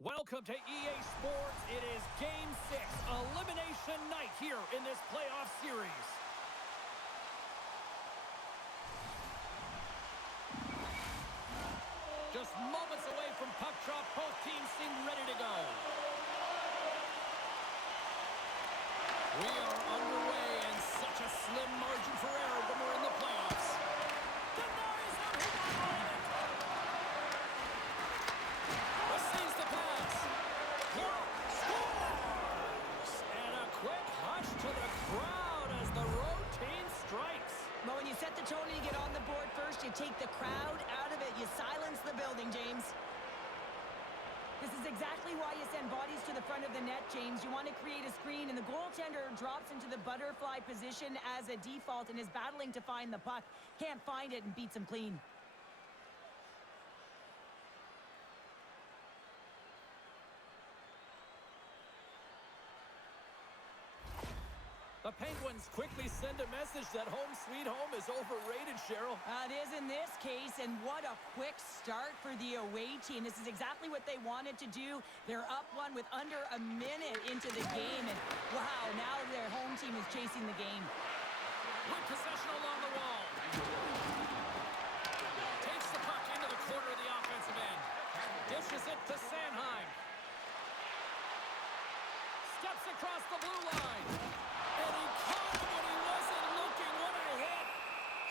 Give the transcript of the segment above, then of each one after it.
Welcome to EA Sports. It is Game 6, Elimination Night here in this playoff series. Just moments away from puck drop, both teams seem ready to go. We are underway, and such a slim margin for error when we're in the playoffs. Denies him, he got on it. Receives the pass. Scores! And a quick hush to the crowd as the road team strikes. But when you set the tone and you get on the board first, you take the crowd out of it. You silence the building, James. This is exactly why you send bodies to the front of the net, James. You want to create a screen, and the goaltender drops into the butterfly position as a default and is battling to find the puck. Can't find it and beats him clean. The Penguins quickly send a message that home sweet home is overrated, Cheryl. It is in this case, and what a quick start for the away team. This is exactly what they wanted to do. They're up one with under a minute into the game, and wow, now their home team is chasing the game. With possession along the wall. Takes the puck into the corner of the offensive end. Dishes it to Sanheim. Steps across the blue line. And he caught him when he wasn't looking. What a hit.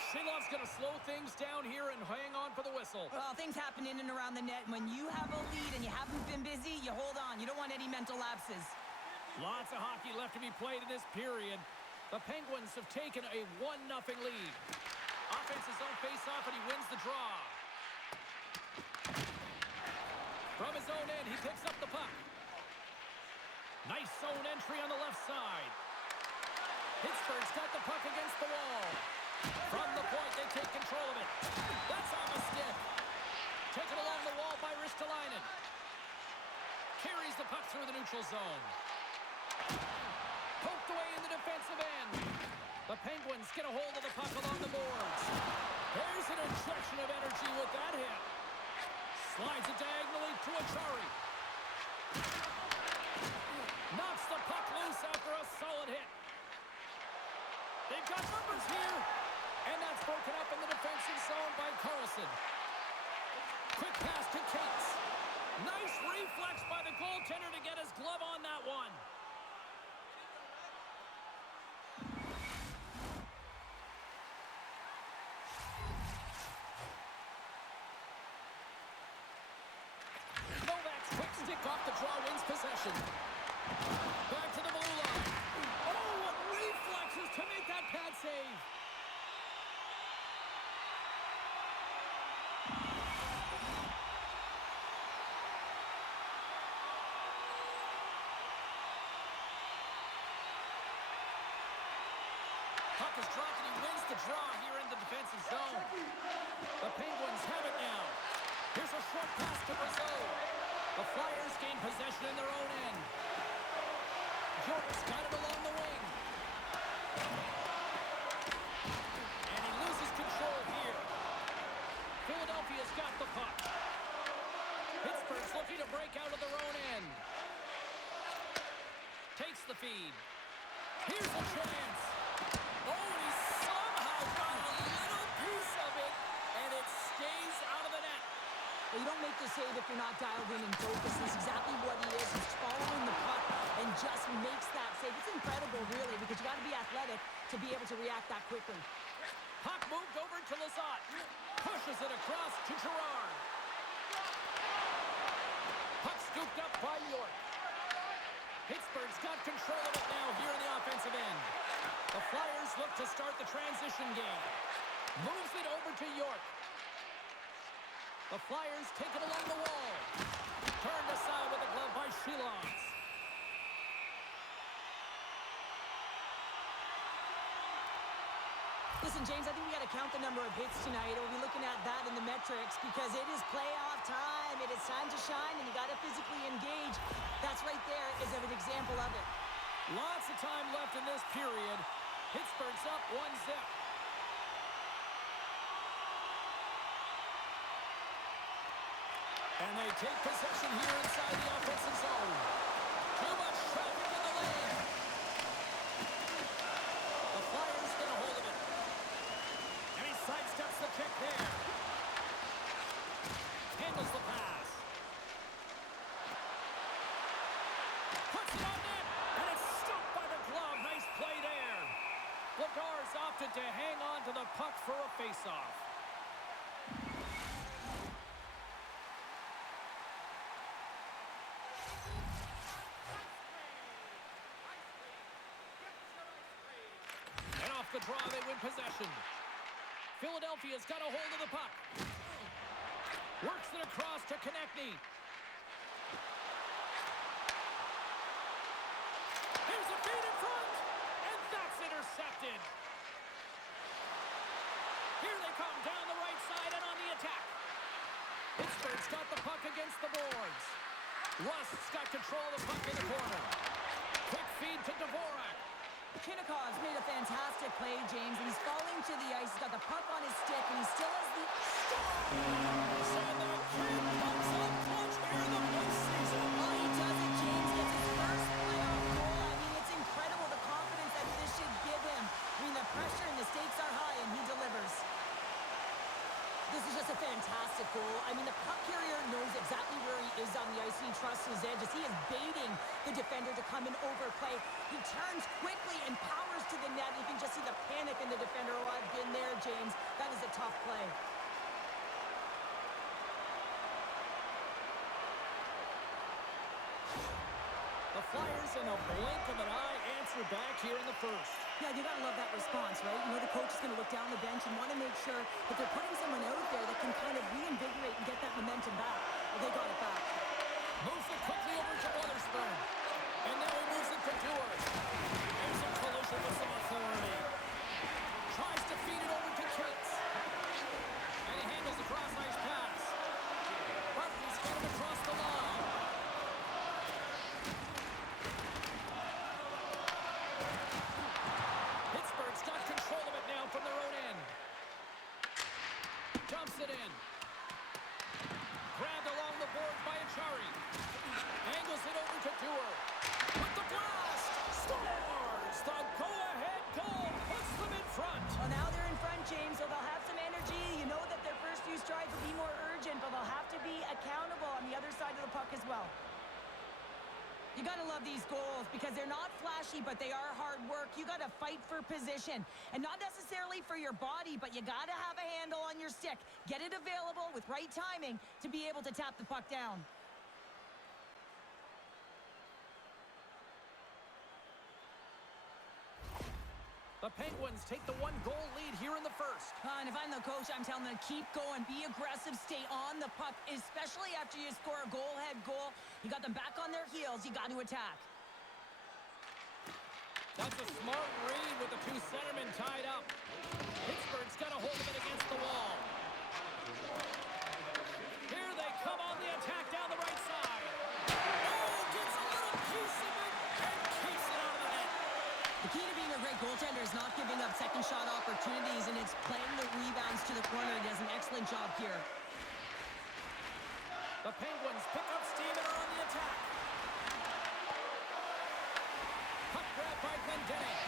Shilov's going to slow things down here and hang on for the whistle. Well, things happen in and around the net. When you have a lead and you haven't been busy, you hold on. You don't want any mental lapses. Lots of hockey left to be played in this period. The Penguins have taken a 1-0 lead. Offense his own face-off, and he wins the draw. From his own end, he picks up the puck. Nice zone entry on the left side. Pittsburgh's got the puck against the wall. From the point, they take control of it. That's off a stick. Taken along the wall by Ristolainen. Carries the puck through the neutral zone. Poked away in the defensive end. The Penguins get a hold of the puck along the boards. There's an injection of energy with that hit. Slides it diagonally to Achari. Knocks the puck loose after a solid hit. They've got numbers here. And that's broken up in the defensive zone by Carlson. Quick pass to Cates. Nice reflex by the goaltender to get his glove on that one. Novak's quick stick off the draw wins possession. Back to the blue line. Oh, what reflexes to make that pad save. Puck is dropped and he wins the draw here in the defensive zone. The Penguins have it now. Here's a short pass to Brazil. The Flyers gain possession in their own end. York's got it along the wing. And he loses control here. Philadelphia's got the puck. Pittsburgh's looking to break out of their own end. Takes the feed. Here's a chance. Oh, and he somehow got a little piece of it, and it stays out of the net. Well, you don't make the save if you're not dialed in and focused. That's exactly what he is. He's following the puck and just makes that save. It's incredible, really, because you got to be athletic to be able to react that quickly. Puck moved over to Lizotte. Pushes it across to Girard. Puck scooped up by York. Pittsburgh's got control of it now here in the offensive end. The Flyers look to start the transition game. Moves it over to York. The Flyers take it along the wall. Turned aside with a glove by Shilovs. Listen, James, I think we got to count the number of hits tonight. We'll be looking at that in the metrics because it is playoff time. It is time to shine, and you got to physically engage. That's right there is an example of it. Lots of time left in this period. Pittsburgh's up 1-0. And they take possession here inside the offensive zone. Too much traffic in the lane. The Flyers get a hold of it. And he sidesteps the kick there. Handles the pass. Puts it on net. And it's stopped by the glove. Nice play there. Lagar's opted to hang on to the puck for a faceoff. And off the draw, they win possession. Philadelphia's got a hold of the puck. Works it across to Konechny. Here's a feed in front, and that's intercepted. Here they come down the right side and on the attack. Pittsburgh's got the puck against the boards. Rust's got control of the puck in the corner. Quick feed to Dvorak. Kinnikov's made a fantastic play, James, and he's falling to the ice. He's got the puck on his stick, and he still has the... So the kid comes up clutch here in the postseason. Oh, he does it, James. Gets his first playoff goal. I mean, it's incredible the confidence that this should give him. I mean, the pressure and the stakes are high, and he delivers. This is just a fantastic goal. I mean, the puck carrier knows exactly where he is on the ice, and he trusts his edges. He is baiting the defender to come and overplay. He turns quickly and powers to the net. You can just see the panic in the defender. Oh, I've been there, James. That is a tough play. The Flyers, in a blink of an eye, answer back here in the first. Yeah, you gotta love that response, right? You know the coach is gonna look down the bench and want to make sure that they're putting someone out there that can kind of reinvigorate and get that momentum back. Well, they got it back. Moves it quickly over to Witherspoon. And now he moves it to Dewar. There's a collision with some authority. Tries to feed it over to Cates. And he handles the cross-ice pass. Barkley's got him across the line. Pittsburgh's got control of it now from their own end. Dumps it in. Grabbed along the boards by Achari. Angles it over to Dewar. With the blast! Scores! The go-ahead goal puts them in front. Well, now they're in front, James, so they'll have some energy. You know that their first few strides will be more urgent, but they'll have to be accountable on the other side of the puck as well. You gotta love these goals because they're not flashy, but they are hard work. You gotta fight for position, and not necessarily for your body, but you gotta have a handle on your stick. Get it available with right timing to be able to tap the puck down. The Penguins take the one-goal lead here in the first. And if I'm the coach, I'm telling them keep going, be aggressive, stay on the puck, especially after you score a goal. You got them back on their heels. You got to attack. That's a smart read with the two centermen tied up. Pittsburgh's got a hold of it against the wall. Here they come on the attack down the right side. Oh, gets a little piece of it and keeps it out of the net. The key to being a great goaltender is not giving up second shot opportunities, and it's playing the rebounds to the corner. He does an excellent job here. The Penguins pick up steam and are on the attack. Puck grab by Glendening.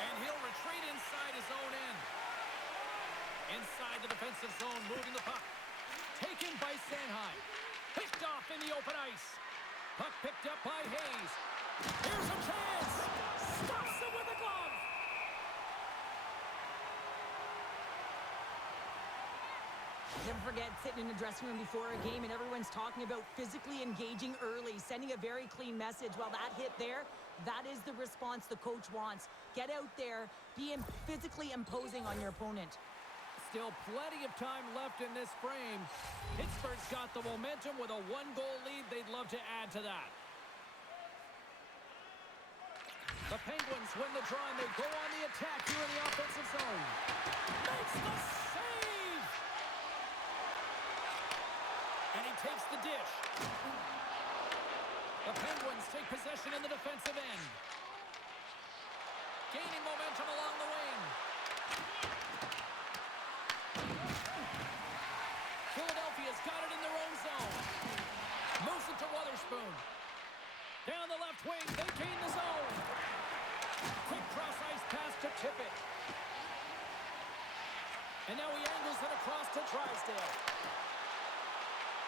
And he'll retreat inside his own end. Inside the defensive zone, moving the puck. Taken by Sanheim. Picked off in the open ice. Puck picked up by Hayes. Here's a chance. Stops him with a glove. Never forget sitting in the dressing room before a game and everyone's talking about physically engaging early, sending a very clean message. Well, that hit there, that is the response the coach wants. Get out there, be physically imposing on your opponent. Still plenty of time left in this frame. Pittsburgh's got the momentum with a one-goal lead. They'd love to add to that. The Penguins win the draw and they go on the attack here in the offensive zone. Makes the save! And he takes the dish. The Penguins take possession in the defensive end. Gaining momentum along the wing. Philadelphia's Penguins got it in their own zone. Moves it to Witherspoon. Down the left wing, they gain the zone. Quick cross-ice pass to tip it. And now he angles it across to Drysdale.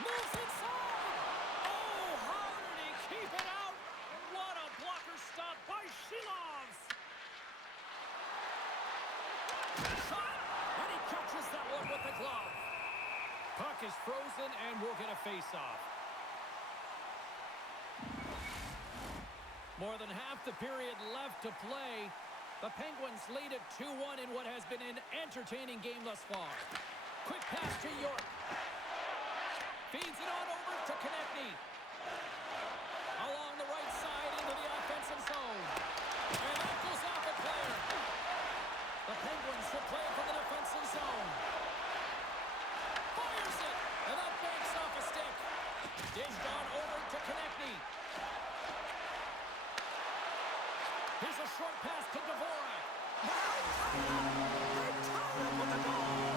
Moves inside! Oh, how did he keep it out? What a blocker stop by Shilovs! Shot! And he catches that one with the glove. Puck is frozen, and we'll get a face-off. More than half the period left to play. The Penguins lead at 2-1 in what has been an entertaining game thus far. Quick pass to York. Feeds it on over to Konechny. Along the right side into the offensive zone. And that goes off a player. The Penguins will play from the defensive zone. Fires it. And that banks off a stick. Dished on over to Konechny. Here's a short pass to Dvorak. They tie him with the goal.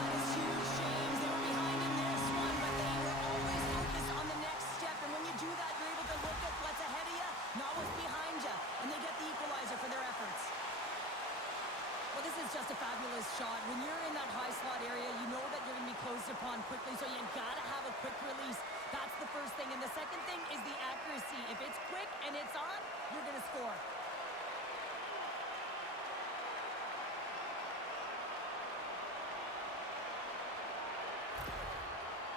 That is huge, James. They were behind in this one, but they were always focused on the next step. And when you do that, you're able to look at what's ahead of you, not what's behind you. And they get the equalizer for their efforts. Well, this is just a fabulous shot. When you're in that high slot area, you know that you're going to be closed upon quickly, so you got to have a quick release. That's the first thing. And the second thing is the accuracy. If it's quick and it's on, you're going to score.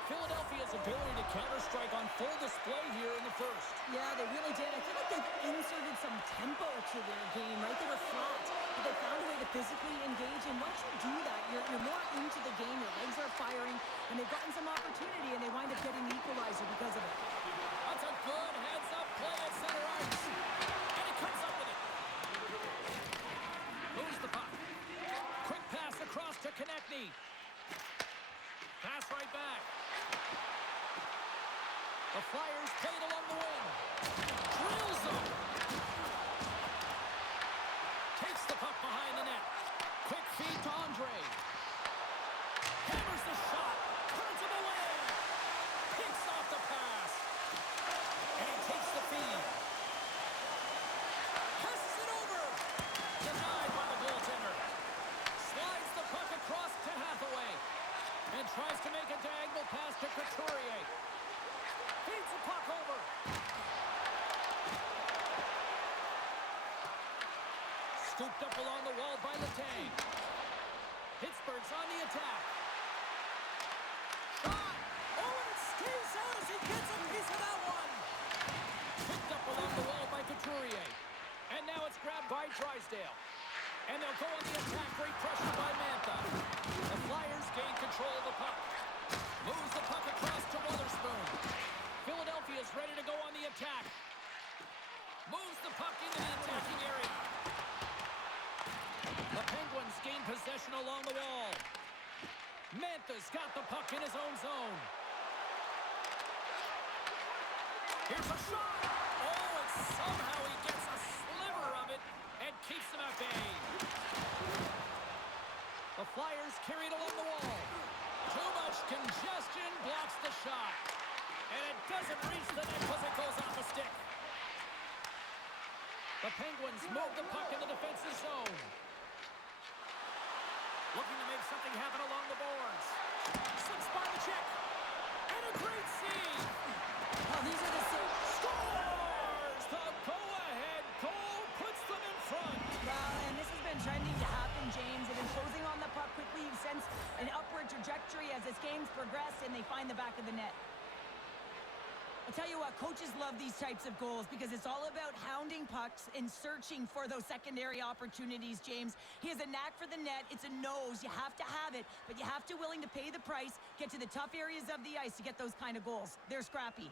Philadelphia's ability to counter-strike on full display here in the first. Yeah, they really did. I feel like they've inserted some tempo to their game, right? They were flat, but they found a way to physically engage. And once you do that, you're more into the game. Your legs are firing, and they've gotten some opportunity, and they wind up getting the equalizer because of it. That's a good heads-up play at center ice. And he comes up with it. Moves the puck. Quick pass across to Konechny. Pass right back. The Flyers played along the wing. Drills them. Takes the puck behind the net. Quick feed to Andre. Hammers the shot. Turns him away. Picks off the pass. And he takes the feed. Passes it over. Denied by the goaltender. Slides the puck across to Hathaway. And tries to make a diagonal pass to Couturier. Feeds the puck over. Scooped up along the wall by Letang. Pittsburgh's on the attack. Shot! Oh, and it stays out as he gets a piece of that one. Picked up along the wall by Couturier. And now it's grabbed by Drysdale. And they'll go on the attack. Great pressure by Mantha. The Flyers gain control of the puck. Moves the puck across to Witherspoon. Philadelphia's ready to go on the attack. Moves the puck into the attacking area. The Penguins gain possession along the wall. Mantha's got the puck in his own zone. Here's a shot. Oh, and somehow he gets a sliver of it and keeps them at bay. The Flyers carried along the wall. Too much congestion blocks the shot. And it doesn't reach the net because it goes off a stick. The Penguins move the puck in the defensive zone. Looking to make something happen along the boards. Slips by the check. And a great save. Oh, these are the Scores! The go-ahead goal puts them in front. Well, and this has been trending to happen, James. They've been closing on the puck quickly. You've sensed an upward trajectory as this game's progressed, and they find the back of the net. I'll tell you what, coaches love these types of goals because it's all about hounding pucks and searching for those secondary opportunities, James. He has a knack for the net. It's a nose. You have to have it, but you have to willing to pay the price, get to the tough areas of the ice to get those kind of goals. They're scrappy.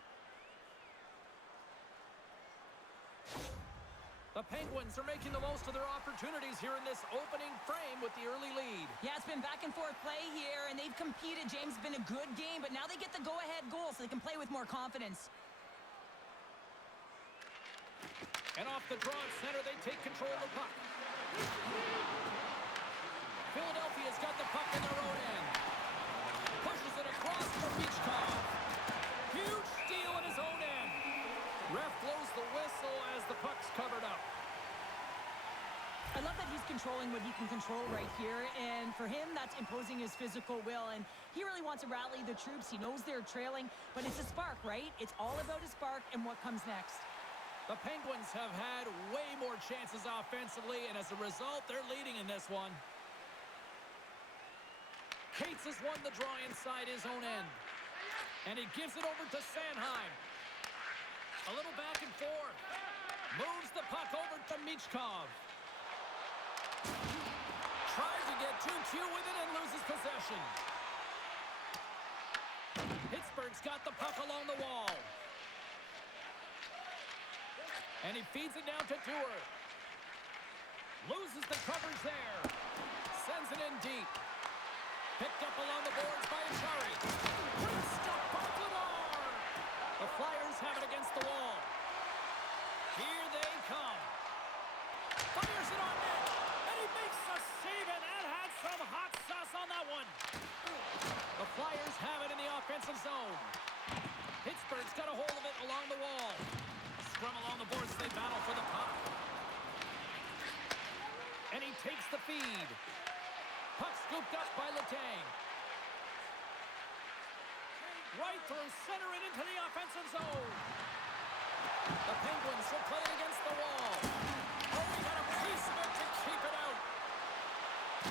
The Penguins are making the most of their opportunities here in this opening frame with the early lead. Yeah, it's been back and forth play here, and they've competed. James, it's been a good game, but now they get the go-ahead goal so they can play with more confidence. And off the draw at center, they take control of the puck. Philadelphia's got the puck in their own end. Pushes it across for reach controlling what he can control right here. And for him, that's imposing his physical will. And he really wants to rally the troops. He knows they're trailing, but it's a spark, right? It's all about a spark and what comes next. The Penguins have had way more chances offensively, and as a result, they're leading in this one. Cates has won the draw inside his own end. And he gives it over to Sanheim. A little back and forth. Moves the puck over to Michkov. Tries to get too cute with it and loses possession. Pittsburgh's got the puck along the wall. And he feeds it down to Dewar. Loses the coverage there. Sends it in deep. Picked up along the boards by Achari. Great stuff by Lamar. The Flyers have it against the wall. Here they come. Fires it on net. And he makes a save, and that had some hot sauce on that one. The Flyers have it in the offensive zone. Pittsburgh's got a hold of it along the wall. Scrum along the boards, they battle for the puck. And he takes the feed. Puck scooped up by Letang. Right through center and into the offensive zone. The Penguins will play it against the wall. Oh, he got a piece of it to keep it out.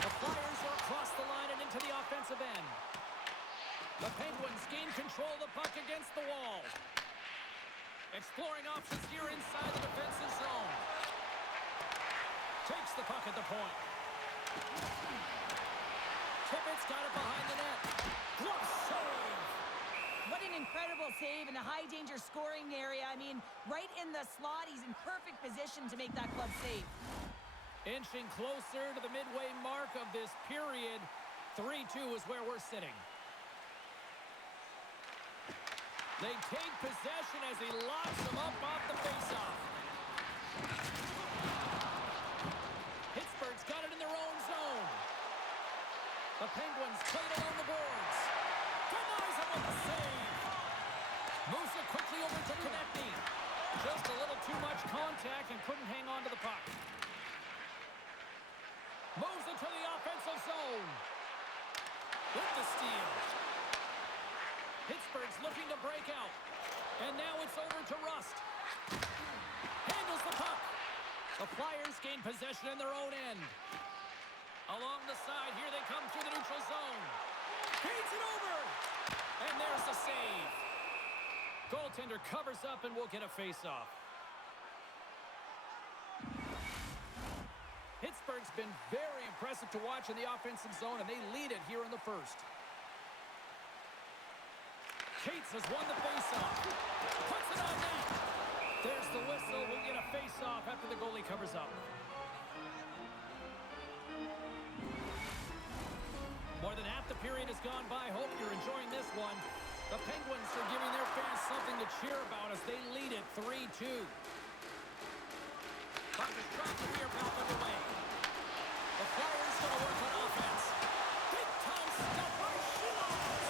The Flyers are across the line and into the offensive end. The Penguins gain control of the puck against the wall. Exploring options here inside the defensive zone. Takes the puck at the point. Tippett's got it behind the net. Glove save. What an incredible save in the high-danger scoring area. I mean, right in the slot, he's in perfect position to make that glove save. Inching closer to the midway mark of this period. 3-2 is where we're sitting. They take possession as he locks them up off the faceoff. Pittsburgh's got it in their own zone. The Penguins played along the boards. Denies him with the save. Moves it quickly over to Konechny. Just a little too much contact and couldn't hang on to the puck. Moves it to the offensive zone. With the steal. Pittsburgh's looking to break out. And now it's over to Rust. Handles the puck. The Flyers gain possession in their own end. Along the side, here they come through the neutral zone. Feeds it over. And there's the save. Goaltender covers up and we'll get a face-off. Pittsburgh's been very impressive to watch in the offensive zone, and they lead it here in the first. Cates has won the face-off. Puts it on net. There's the whistle. We'll get a face-off after the goalie covers up. More than half the period has gone by. Hope you're enjoying this one. The Penguins are giving their fans something to cheer about as they lead it 3-2. Puck is dropped, the rear path underway. The Flyers going to work on offense. Big-time stuff by Shields.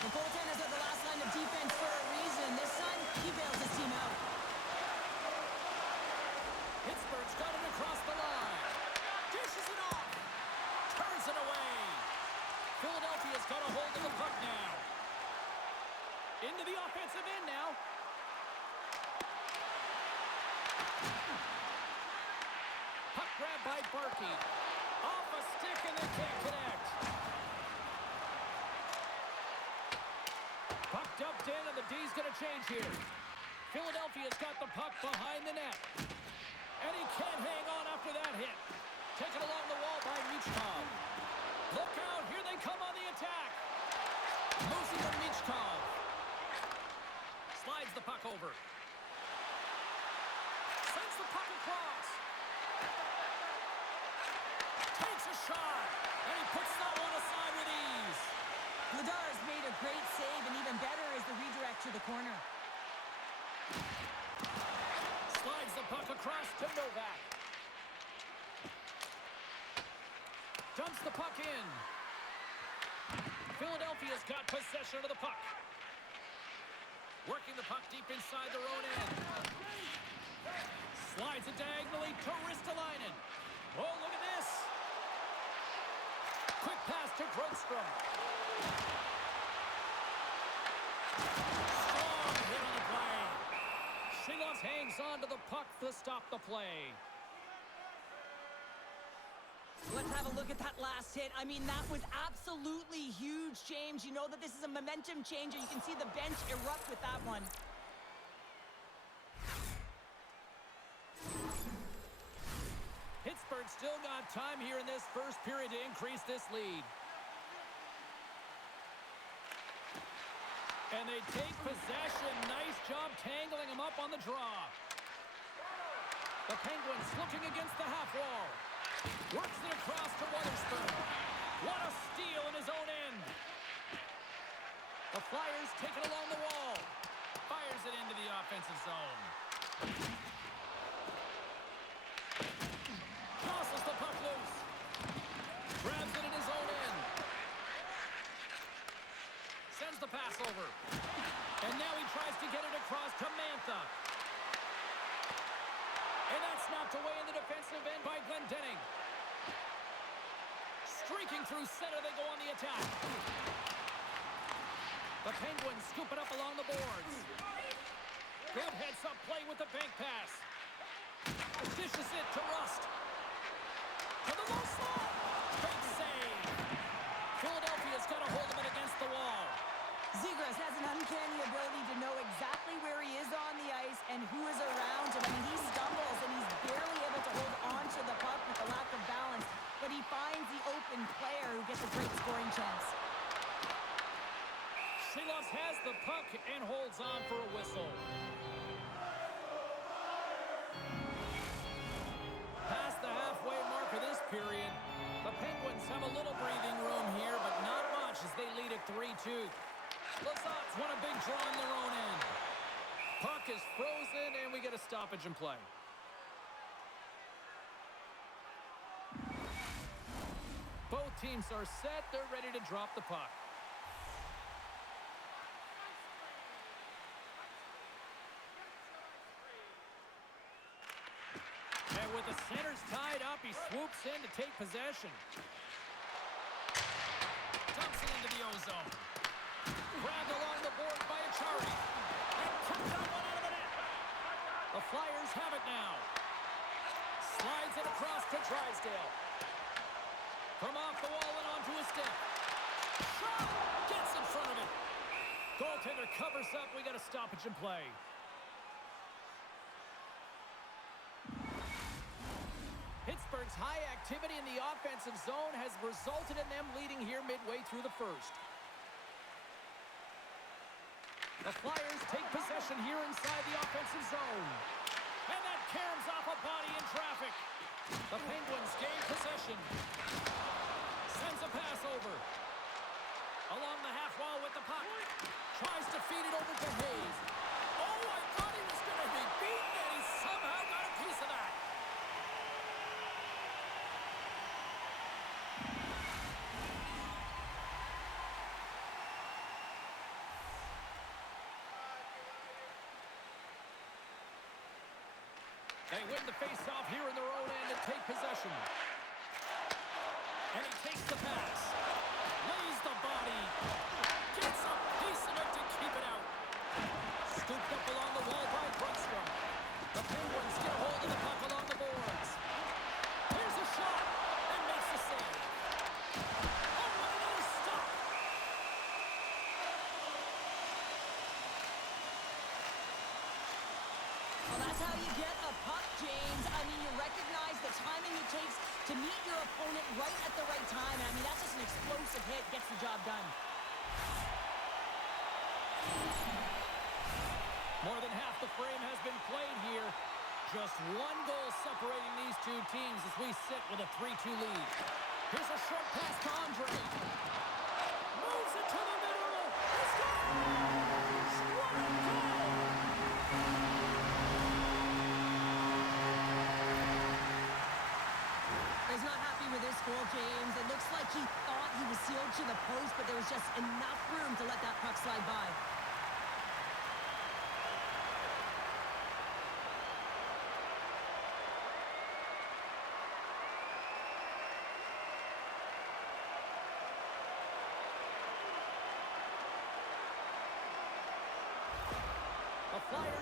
The goaltenders are the last line of defense for a reason. This time, he bails his team out. Pittsburgh's got it across the line. Dishes it off. Turns it away. Philadelphia's got a hold of the puck now. Into the offensive end now. Puck grab by Barkey. Off a stick and they can't connect. Puck dumped in and the D's going to change here. Philadelphia's got the puck behind the net. And he can't hang on after that hit. Taken along the wall by Michkov. Look out, here they come on the attack. Moves it to Michkov. Slides the puck over. Sends the puck across. Takes a shot. And he puts that one aside with ease. Vladar's made a great save, and even better is the redirect to the corner. Slides the puck across to Novak. Dumps the puck in. Philadelphia's got possession of the puck. Working the puck deep inside their own end. Slides it diagonally to Ristolainen. Oh, look at this. Quick pass to Grotstrom. Strong hit on the play. Shiloff hangs on to the puck to stop the play. Let's have a look at that last hit. I mean, that was absolutely huge, James. You know that this is a momentum changer. You can see the bench erupt with that one. Pittsburgh still got time here in this first period to increase this lead. And they take possession. Nice job tangling him up on the draw. The Penguins looking against the half wall. Works it across to Witherspoon. What a steal in his own end. The Flyers take it along the wall. Fires it into the offensive zone. Tosses the puck loose. Grabs it in his own end. Sends the pass over. And now he tries to get it across to Mantha. And that's snapped away in the defensive end by Glendening. Streaking through center, they go on the attack. The Penguins scoop it up along the boards. Good heads-up play with the bank pass. Dishes it to Rust. To the low slot. Big save. Philadelphia's got a hold of it against the wall. Zegras has an uncanny ability to know exactly where he is on the ice and who is around him. I mean, he stumbles and he's barely able to hold on to the puck with the lack of balance, but he finds the open player who gets a great scoring chance. Shiloff has the puck and holds on for a whistle. Past the halfway mark of this period, the Penguins have a little breathing room here, but not much as they lead at 3-2. Lazat's won a big draw on their own end. Puck is frozen, and we get a stoppage in play. Both teams are set. They're ready to drop the puck. And with the centers tied up, he swoops in to take possession. Dumps it into the O-zone. Grabbed along the board by Achari. And kicked that one out of the net. The Flyers have it now. Slides it across to Drysdale. From off the wall and onto his stick. Shot! Gets in front of it. Goaltender covers up. We got a stoppage in play. Pittsburgh's high activity in the offensive zone has resulted in them leading here midway through the first. The Flyers take possession here inside the offensive zone. And that caroms off a body in traffic. The Penguins gain possession. Sends a pass over. Along the half wall with the puck. Tries to feed it over to Hayes. Oh, I thought he was going to be beaten, and he somehow got a piece of that. They win the face-off here in their own end and take possession. And he takes the pass. Lays the body. Gets a piece of it to keep it out. Scooped up along the wall by Grotstrom. The Penguins get a hold of the puck along the boards. Here's a shot. And makes the save. Oh, what another stop. Well, that's how you get a puck, James. I mean, you recognize the timing it takes to meet your opponent right at the right time. And I mean, that's just an explosive hit. Gets the job done. More than half the frame has been played here. Just one goal separating these two teams as we sit with a 3-2 lead. Here's a short pass to Andre. Moves it to the middle. He scores! What a goal! He's not happy with this goal, James. It looks like he thought he was sealed to the post, but there was just enough room to let that puck slide by.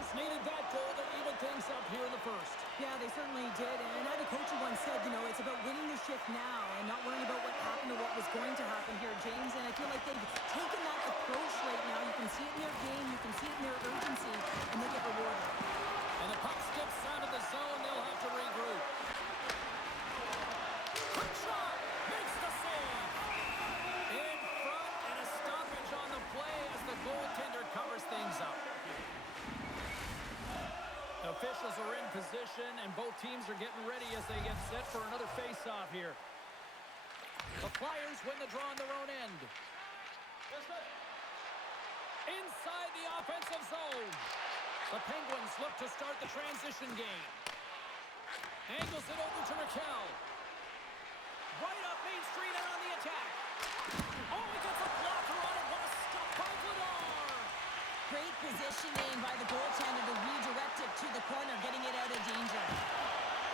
Just needed that goal to even things up here in the first. Yeah, they certainly did. And I had a coach who once said, you know, it's about winning the shift now and not worrying about what happened or what was going to happen here, James. And I feel like they've taken that approach right now. You can see it in their game. You can see it in their urgency. And they get rewarded. And the puck skips out of the zone. They'll have to regroup. Quick shot. Makes the save. In front and a stoppage on the play as the goaltender covers things up. Officials are in position, and both teams are getting ready as they get set for another face-off here. The Flyers win the draw on their own end. Inside the offensive zone. The Penguins look to start the transition game. Angles it over to Raquel. Right up Main Street and on the attack. Oh, he gets a blocker on it. What a stop by Vladar. Great positioning by the goaltender to redirect it to the corner, getting it out of danger.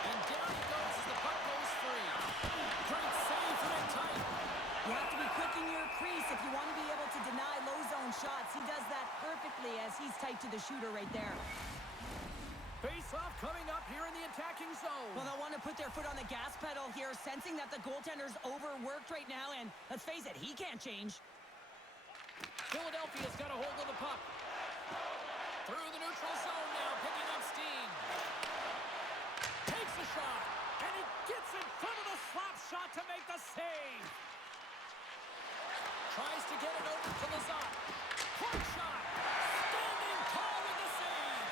And down it goes as the puck goes free. Great save from it tight. You have to be quick in your crease if you want to be able to deny low zone shots. He does that perfectly as he's tight to the shooter right there. Face-off coming up here in the attacking zone. Well, they'll want to put their foot on the gas pedal here, sensing that the goaltender's overworked right now, and let's face it, he can't change. Philadelphia's got a hold of the puck. Through the neutral zone now, picking up steam. Takes a shot, and he gets in front of the slap shot to make the save. Tries to get it over to Lazat. Hard shot. Standing tall with the save.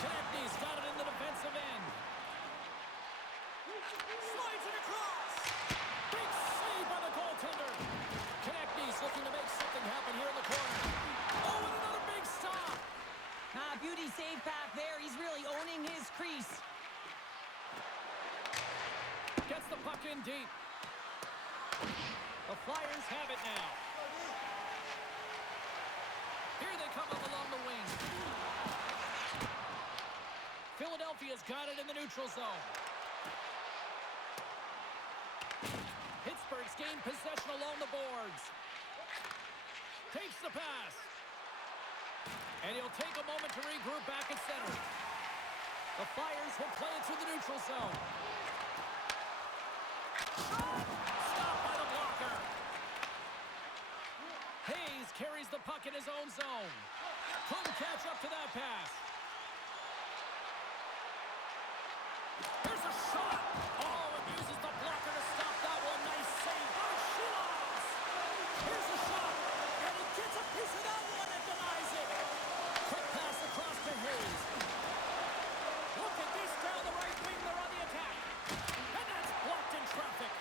Konechny's got it in the defensive end. Slides it across. Big save by the goaltender. Konechny's looking to make something happen here in the corner. Oh, and another big stop. Beauty save back there. He's really owning his crease. Gets the puck in deep. The Flyers have it now. Here they come up along the wing. Philadelphia's got it in the neutral zone. Pittsburgh's gained possession along the boards. Takes the pass. And he'll take a moment to regroup back at center. The Flyers will play it through the neutral zone. Stopped by the blocker. Hayes carries the puck in his own zone. Couldn't catch up to that pass. There's a shot. Oh, and uses the blocker to stop that one. Nice save by Shilovs. Here's a shot. And he gets a piece of that one and denies it. Quick pass across to Hayes. Look at this down the right wing. They're on the attack. And that's blocked in traffic.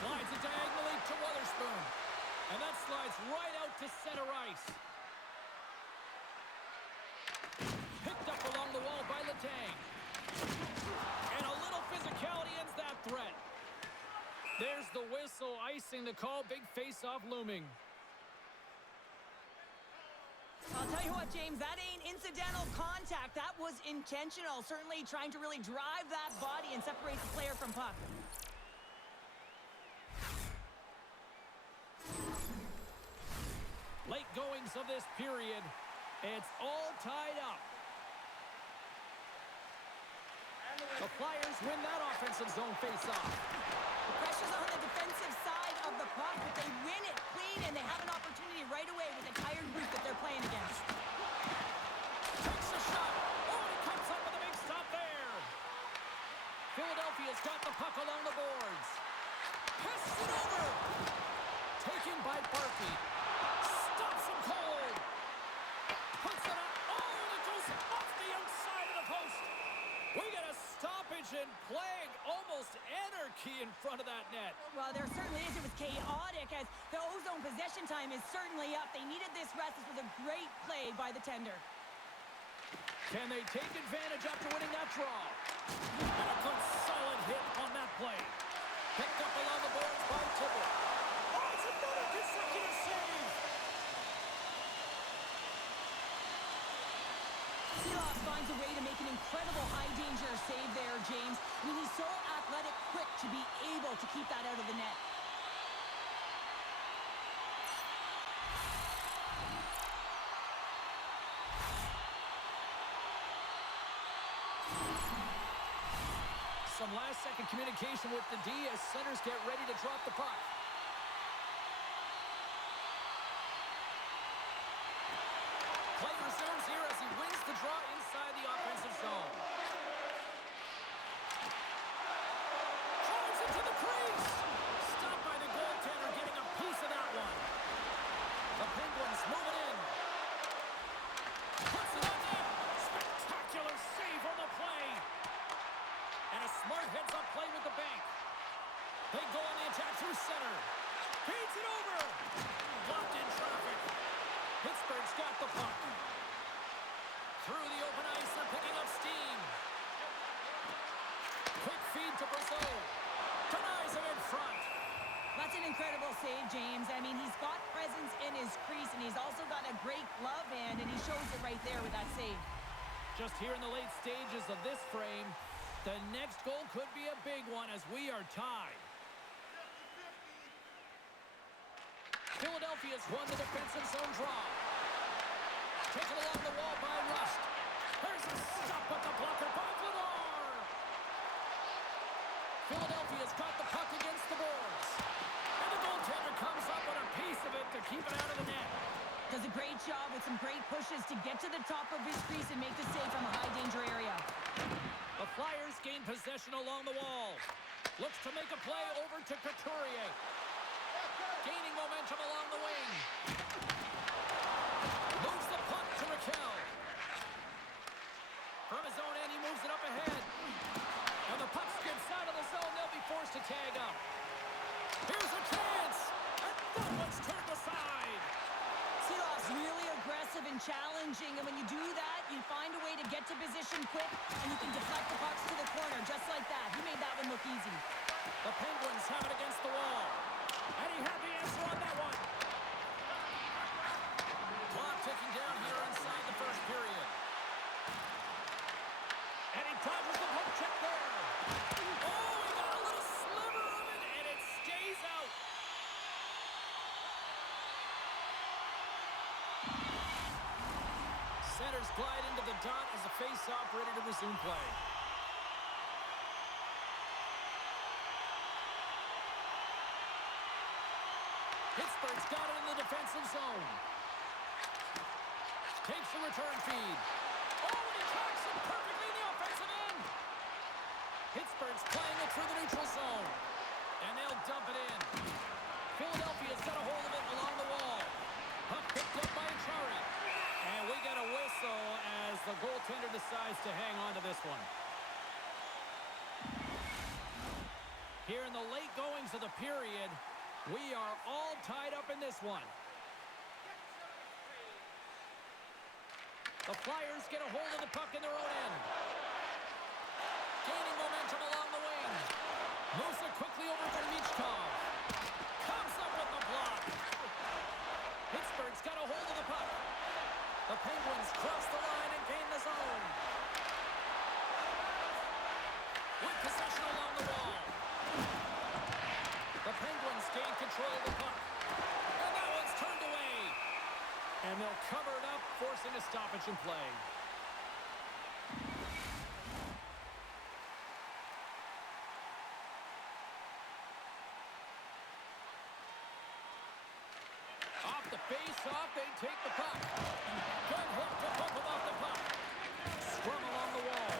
Slides it diagonally to Witherspoon. And that slides right out to center ice. Picked up along the wall by Letang. And a little physicality ends that threat. There's the whistle, icing the call. Big face-off looming. I'll tell you what, James, that ain't incidental contact. That was intentional. Certainly trying to really drive that body and separate the player from puck. Late goings of this period. It's all tied up. The Flyers win that offensive zone face-off. The pressure's on the defensive side of the puck, but they win it clean, and they have an opportunity right away with a tired group that they're playing against. Takes a shot. Oh, and he comes up with a big stop there. Philadelphia's got the puck along the boards. Passes it over. Taken by Barkey. Stops him cold. Puts it up. Oh, and it goes off the outside of the post. We got a stoppage and plague, almost anarchy in front of that net. Well, there certainly is. It was chaotic as the ozone possession time is certainly up. They needed this rest. This was a great play by the tender. Can they take advantage after winning that draw? And a good solid hit on that play. Picked up along the boards by Tibble. Oh, it's another consecutive save. Silas finds a way to make an incredible high-danger save there, James. I mean, he's so athletic, quick to be able to keep that out of the net. Some last-second communication with the D as centers get ready to drop the puck. Play resumes here as he wins the draw inside the offensive zone. Drives into the crease. Stopped by the goaltender, getting a piece of that one. The Penguins move it in. Puts it on net. Spectacular save on the play. And a smart heads-up play with the bank. They go on the attack through center. Feeds it over. Blocked in traffic. Pittsburgh's got the puck. Through the open ice, they're picking up steam. Quick feed to Brazil. Denies him in front. That's an incredible save, James. I mean, he's got presence in his crease, and he's also got a great glove hand, and he shows it right there with that save. Just here in the late stages of this frame, the next goal could be a big one as we are tied. Philadelphia's won the defensive zone draw. Taken along the wall by Rust. There's a stop with the blocker by Vladar. Philadelphia's got the puck against the boards. And the goaltender comes up with a piece of it to keep it out of the net. Does a great job with some great pushes to get to the top of his crease and make the save from a high-danger area. The Flyers gain possession along the wall. Looks to make a play over to Couturier. Gaining momentum along the wing. Moves the puck to Raquel. From his own end, he moves it up ahead. And the puck skips out of the zone. They'll be forced to tag up. Here's a chance. And that one's turned aside. Seeloff's really aggressive and challenging, and when you do that, you find a way to get to position quick, and you can deflect the pucks to the corner, just like that. He made that one look easy. The Penguins have it against the wall. And he had the answer on that one. Clock ticking down here inside the first period. And he dodges the hook check there. Oh, he got a little sliver of it, and it stays out. Centers glide into the dot as the face-off ready to resume play. Pittsburgh's got it in the defensive zone. Takes the return feed. Oh, and he tracks it perfectly in the offensive end. Pittsburgh's playing it through the neutral zone. And they'll dump it in. Philadelphia's got a hold of it along the wall. Puck picked up by Achari. And we got a whistle as the goaltender decides to hang on to this one. Here in the late goings of the period, we are all tied up in this one. The Flyers get a hold of the puck in their own end. Gaining momentum along the wing. Moves it quickly over to Michkov. Comes up with the block. Pittsburgh's got a hold of the puck. The Penguins cross the line and gain the zone. With possession along the wall. The Penguins gain control of the puck. And that one's turned away. And they'll cover it up, forcing a stoppage in play. Off the face-off, they take the puck. Good hook to pump him off the puck. Scrum along the wall.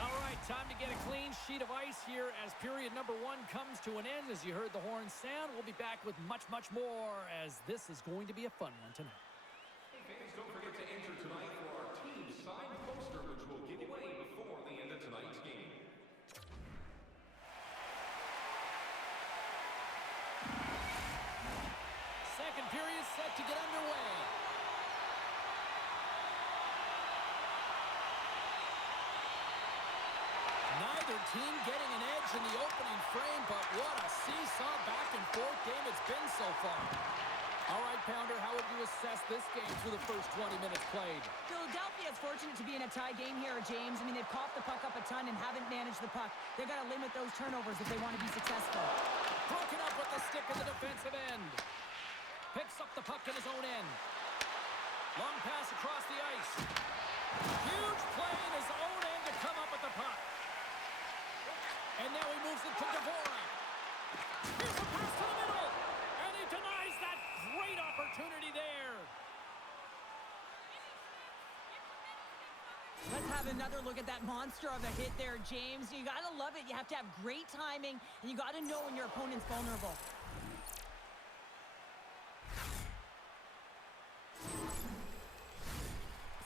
All right, time to get a clean sheet of ice here as period number 1 comes to an end. As you heard the horn sound, we'll be back with much, much more as this is going to be a fun one tonight. Hey fans, don't forget to enter tonight for our team signed poster, which will give away before the end of tonight's game. Second period set to get underway. Neither team getting an edge in the opening frame, but what a seesaw back and forth game it's been so far. All right, Pounder, how would you assess this game through the first 20 minutes played? Philadelphia is fortunate to be in a tie game here, James. I mean, they've coughed the puck up a ton and haven't managed the puck. They've got to limit those turnovers if they want to be successful. Broken up with the stick in the defensive end. Picks up the puck in his own end. Long pass across the ice. Huge play in his own end to come up with the puck. And now he moves it to Dvorak. Here's a pass to the middle. And he denies that great opportunity there. Let's have another look at that monster of a hit there, James. You got to love it. You have to have great timing, and you got to know when your opponent's vulnerable.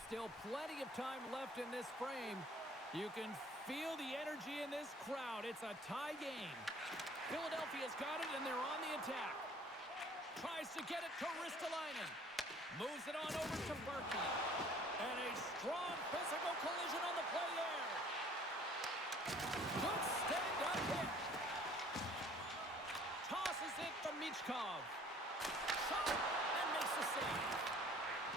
Still plenty of time left in this frame. You can feel the energy in this crowd. It's a tie game. Philadelphia's got it, and they're on the attack. Tries to get it to Ristolainen. Moves it on over to Berkey. And a strong physical collision on the play there. Good stand-up hit. Tosses it to Michkov. Shot and makes the save.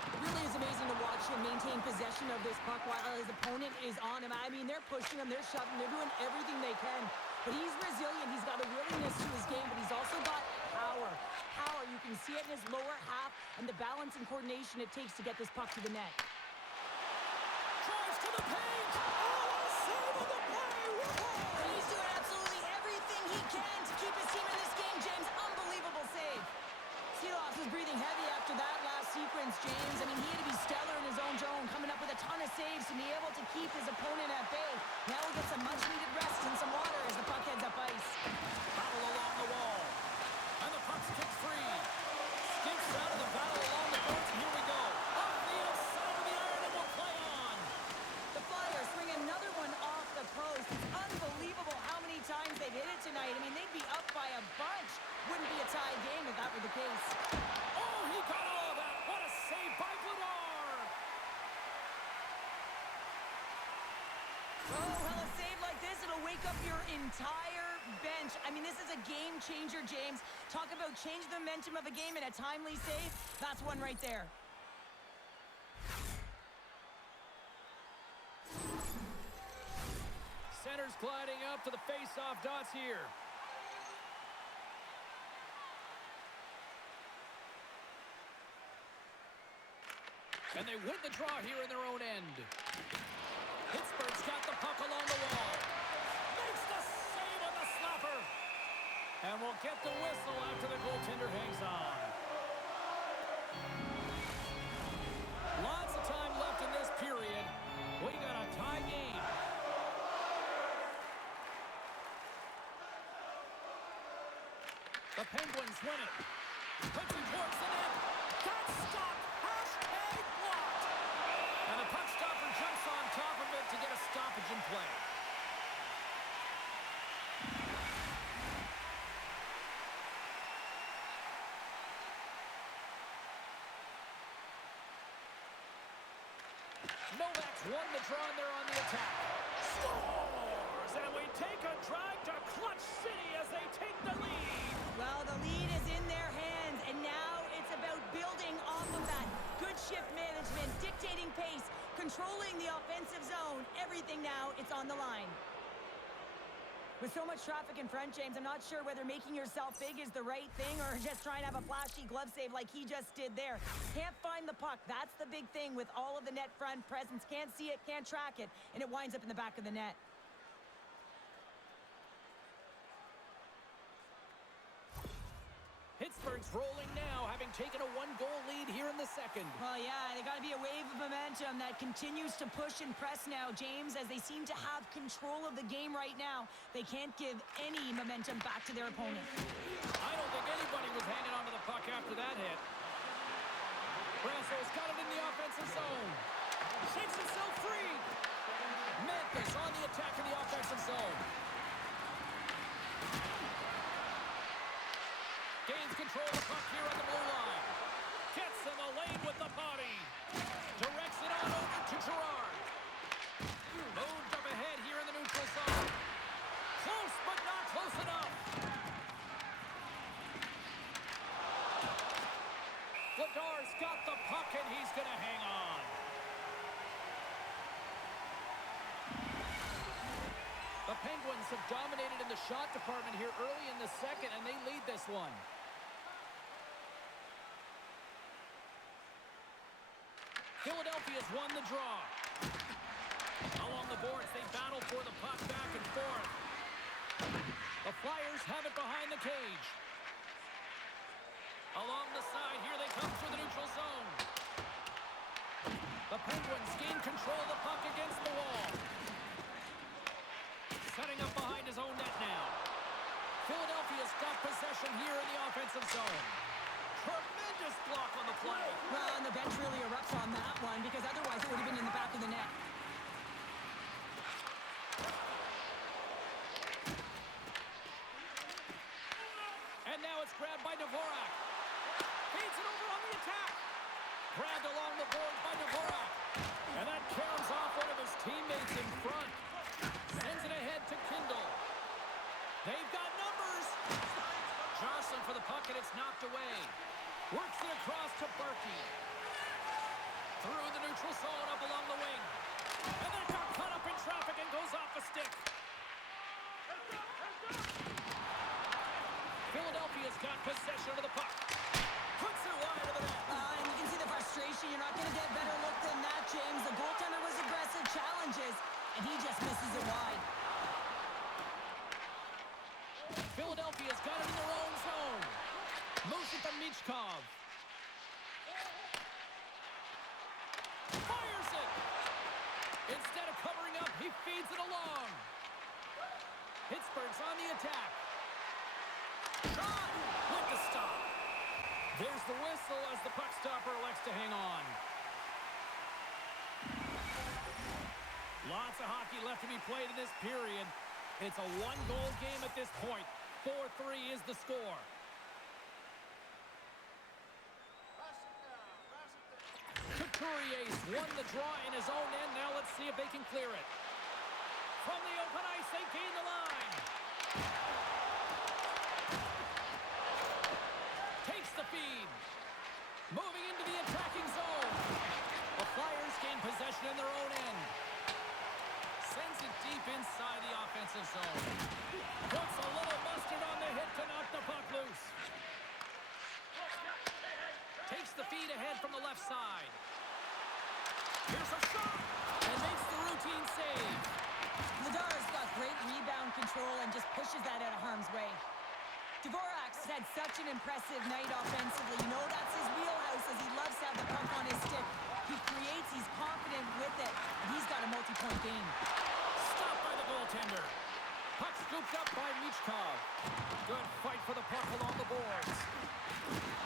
It really is amazing to watch him maintain possession of this puck while his opponent is on him. I mean, they're pushing him, they're shoving, they're doing everything they can. But he's resilient. He's got a willingness to his game, but he's also got power. Power, you can see it in his lower half and the balance and coordination it takes to get this puck to the net. Drives to the paint. Oh, what a save on the play. Whoa. And he's doing absolutely everything he can to keep his team in this game, James. Unbelievable save. Seeloff was breathing heavy after that last sequence, James. I mean, he had to be stellar in his own zone, coming up with a ton of saves to be able to keep his opponent at bay. Now he'll get some much-needed rest and some water as the puck heads up ice. Battle along the wall. And the puck's kicked free. Skips out of the battle along the boards, and here we go. Off the outside of the iron, and we'll play on. The Flyers swing another one off the post. It's unbelievable how many times they've hit it tonight. I mean, they'd be up by a bunch. Wouldn't be a tie game if that were the case. Oh, he got all that. What a save by Vladar. Oh, well, a save like this, it'll wake up your entire bench. I mean, this is a game changer, James. Talk about change the momentum of a game in a timely save. That's one right there. Center's gliding up to the face-off dots here. And they win the draw here in their own end. Pittsburgh's got the puck along the wall. Makes the save on the slapper. And we'll get the whistle after the goaltender hangs on. Lots of time left in this period. We got a tie game. The Penguins win it. Puts it towards the net. Got stopped. Hashtag blocked. And the puck stopper jumps on top of it to get a stoppage in play. Novak's won the draw, and they're on the attack. Scores! And we take a drive to Clutch City as they take the lead. Well, the lead is in their hands, and now it's about building off of that. Good shift management, dictating pace, controlling the offensive zone. Everything now, it's on the line. With so much traffic in front, James, I'm not sure whether making yourself big is the right thing or just trying to have a flashy glove save like he just did there. Can't find the puck. That's the big thing with all of the net front presence. Can't see it, can't track it, and it winds up in the back of the net. Pittsburgh's rolling now, having taken a one-goal lead here in the second. Well, yeah, they got to be a wave of momentum that continues to push and press now, James, as they seem to have control of the game right now. They can't give any momentum back to their opponent. I don't think anybody was hanging onto the puck after that hit. Brasso's got it in the offensive zone. Shakes himself free. Memphis on the attack in the offensive zone. Gains control of the puck here on the blue line. Gets him a lane with the body. Directs it on over to Gerard. Moved up ahead here in the neutral zone. Close, but not close enough. Vladar's got the puck, and he's going to hang on. The Penguins have dominated in the shot department here early in the second, and they lead this one. has won the draw. Along the boards, they battle for the puck back and forth. The Flyers have it behind the cage. Along the side, here they come through the neutral zone. The Penguins gain control of the puck against the wall. Setting up behind his own net now. Philadelphia's got possession here in the offensive zone. Tremendous block on the play. Well, and the bench really erupts on that one because otherwise it would have been in the back of the net. And now it's grabbed by Dvorak. Feeds it over on the attack. Grabbed along the boards by Dvorak. And that caroms off one of his teammates in front. Sends it ahead to Kindle. They've got numbers. Johnson for the puck, and it's knocked away. Works it across to Berkey. Through the neutral zone, up along the wing. And then it got caught up in traffic and goes off the stick. Philadelphia's got possession of the puck. Puts it wide of the net. And you can see the frustration. You're not going to get a better look than that, James. The goaltender was aggressive, challenges, and he just misses it wide. Philadelphia's got it in their own zone. Moves it to Michkov. Fires it. Instead of covering up, he feeds it along. Pittsburgh's on the attack. Shot with the stop. There's the whistle as the puck stopper elects to hang on. Lots of hockey left to be played in this period. It's a one-goal game at this point. 4-3 is the score. Couturier's won the draw in his own end. Now let's see if they can clear it. From the open ice, they gain the line. Takes the feed. Moving into the attacking zone. The Flyers gain possession in their own end. Sends it deep inside the offensive zone. Puts a little mustard on the hit to knock the puck loose. Takes the feed ahead from the left side. Here's a shot. And makes the routine save. Ladar's got great rebound control and just pushes that out of harm's way. Dvorak's had such an impressive night offensively. You know that's his wheelhouse as he loves to have the puck on his stick. He creates, he's confident with it, and he's got a multi-point game. Stopped by the goaltender. Puck scooped up by Michkov. Good fight for the puck along the boards.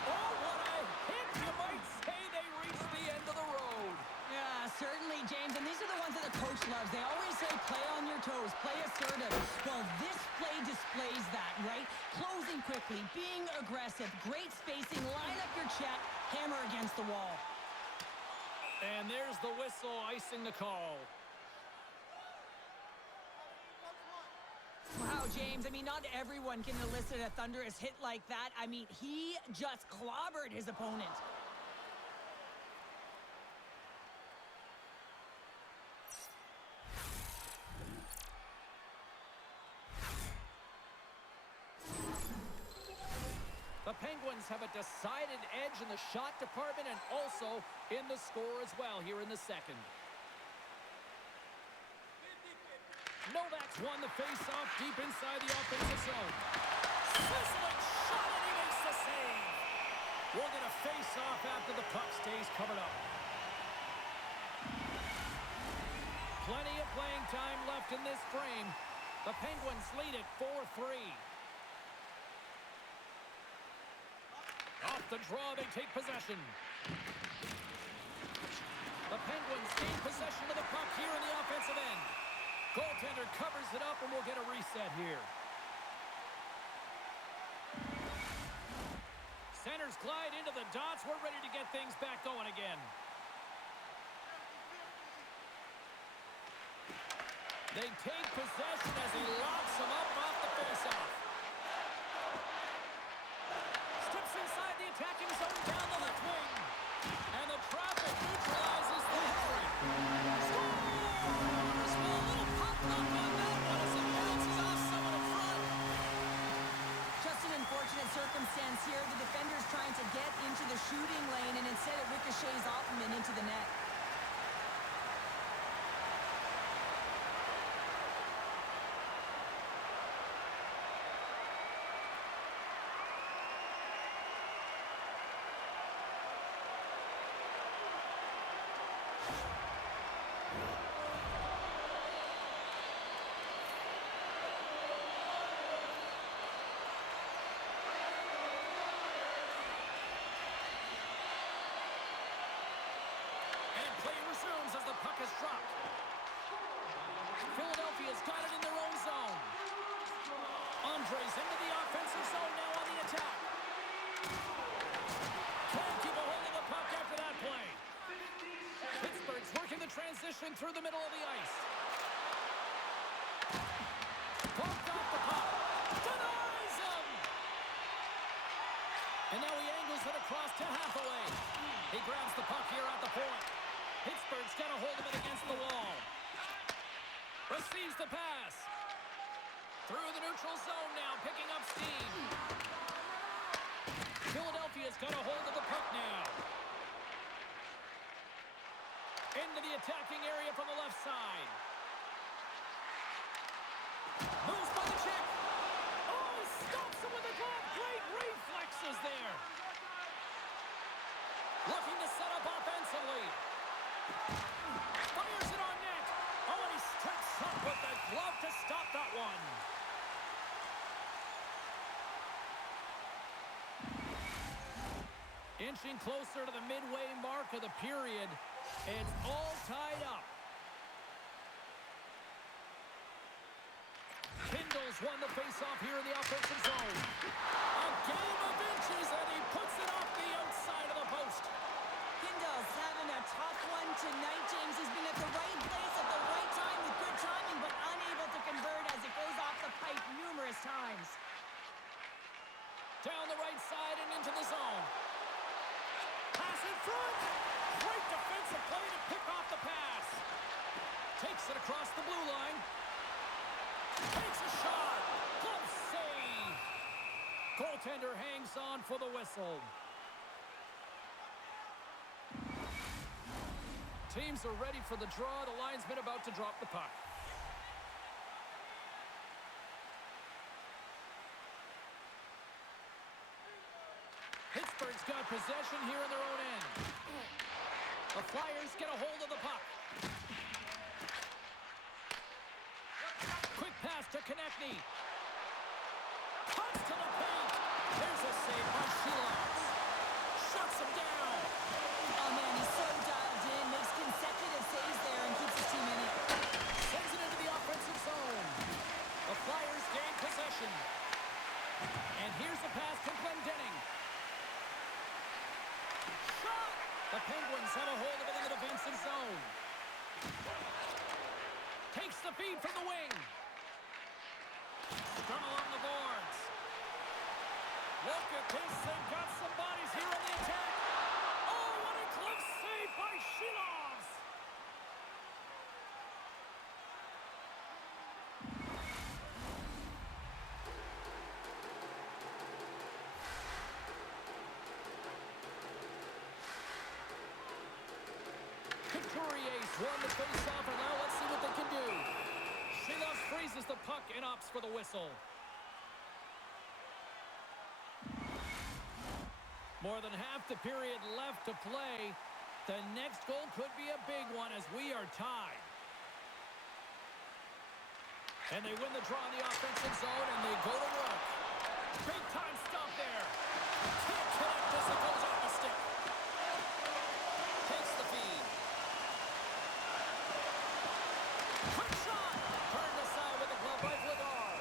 Oh, what a hit! You might say they reached the end of the road. Yeah, certainly, James. And these are the ones that the coach loves. They always say, play on your toes, play assertive. Well, this play displays that, right? Closing quickly, being aggressive, great spacing, line up your check, hammer against the wall. And there's the whistle icing the call. Wow, James. I mean, not everyone can elicit a thunderous hit like that. I mean, he just clobbered his opponent. The Penguins have a decided edge in the shot department and also in the score as well here in the second. Novak's won the face-off deep inside the offensive zone. Sizzling shot, and he makes the save. We'll get a face-off after the puck stays covered up. Plenty of playing time left in this frame. The Penguins lead it 4-3. Off the draw, they take possession. The Penguins gain possession of the puck here in the offensive end. Goaltender covers it up, and we'll get a reset here. Centers glide into the dots. We're ready to get things back going again. They take possession as he locks them up off the faceoff. Steps inside the attacking zone down the left wing. And the traffic neutralizes the entry. Scores! Well, a little pop-up on that one as it bounces off someone in front. Just an unfortunate circumstance here. The defender's trying to get into the shooting lane, and instead it ricochets off him and into the net. puck is dropped. Philadelphia's got it in their own zone. Andres into the offensive zone now on the attack. Can't keep a hold of the puck after that play. Pittsburgh's working the transition through the middle of the ice. Bumped off the puck. Denies him! And now he angles it across to Hathaway. He grabs the puck here at the point. Pittsburgh's got a hold of it against the wall. Receives the pass. Through the neutral zone now, picking up steam. Philadelphia's got a hold of the puck now. Into the attacking area from the left side. Moves by the check. Oh, he stops him with a glove. Great reflexes there. Looking to set up offensively. Fires it on net. Oh, he steps up with the glove to stop that one. Inching closer to the midway mark of the period. It's all tied up. Kindle's won the faceoff here in the offensive zone. A game of inches, and he puts it off the outside of the post. Kindle's having a tough one tonight, James. He's been at the right place at the right time with good timing, but unable to convert as it goes off the pipe numerous times. Down the right side and into the zone. Pass in front. Great defensive play to pick off the pass. Takes it across the blue line. Takes a shot. Glove save. Goaltender hangs on for the whistle. Teams are ready for the draw. The linesman about to drop the puck. Pittsburgh's got possession here in their own end. The Flyers get a hold of the puck. Quick pass to Konechny. Cuts to the paint. There's a save by Shilovs. Shuts him down. Oh, man, he's so dialed in. Makes consecutive saves there and keeps his team in it. Sends it into the offensive zone. The Flyers gain possession. And here's the pass to Glendening. Shot! The Penguins have a hold of it in the defensive zone. Takes the feed from the wing. Strung along the boards. Look at this. They've got some bodies here on the attack. Oh, what a glove save by Shilovs. Couturier's won the face-off, and now let's see what they can do. Shilovs freezes the puck and opts for the whistle. More than half the period left to play. The next goal could be a big one as we are tied. And they win the draw in the offensive zone, and they go to work. Big time stop there. Can't connect as it goes off the stick. Takes the feed. Quick shot. Turned aside with the glove by Vladar.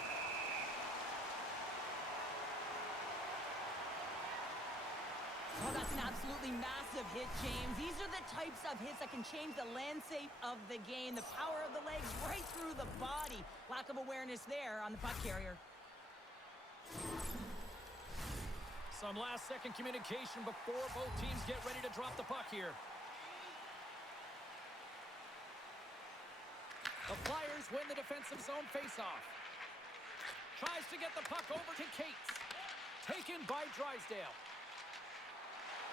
Oh, that's an absolutely massive hit, James. These are the types of hits that can change the landscape of the game. The power of the legs right through the body. Lack of awareness there on the puck carrier. Some last-second communication before both teams get ready to drop the puck here. The Flyers win the defensive zone face-off. Tries to get the puck over to Cates. Taken by Drysdale.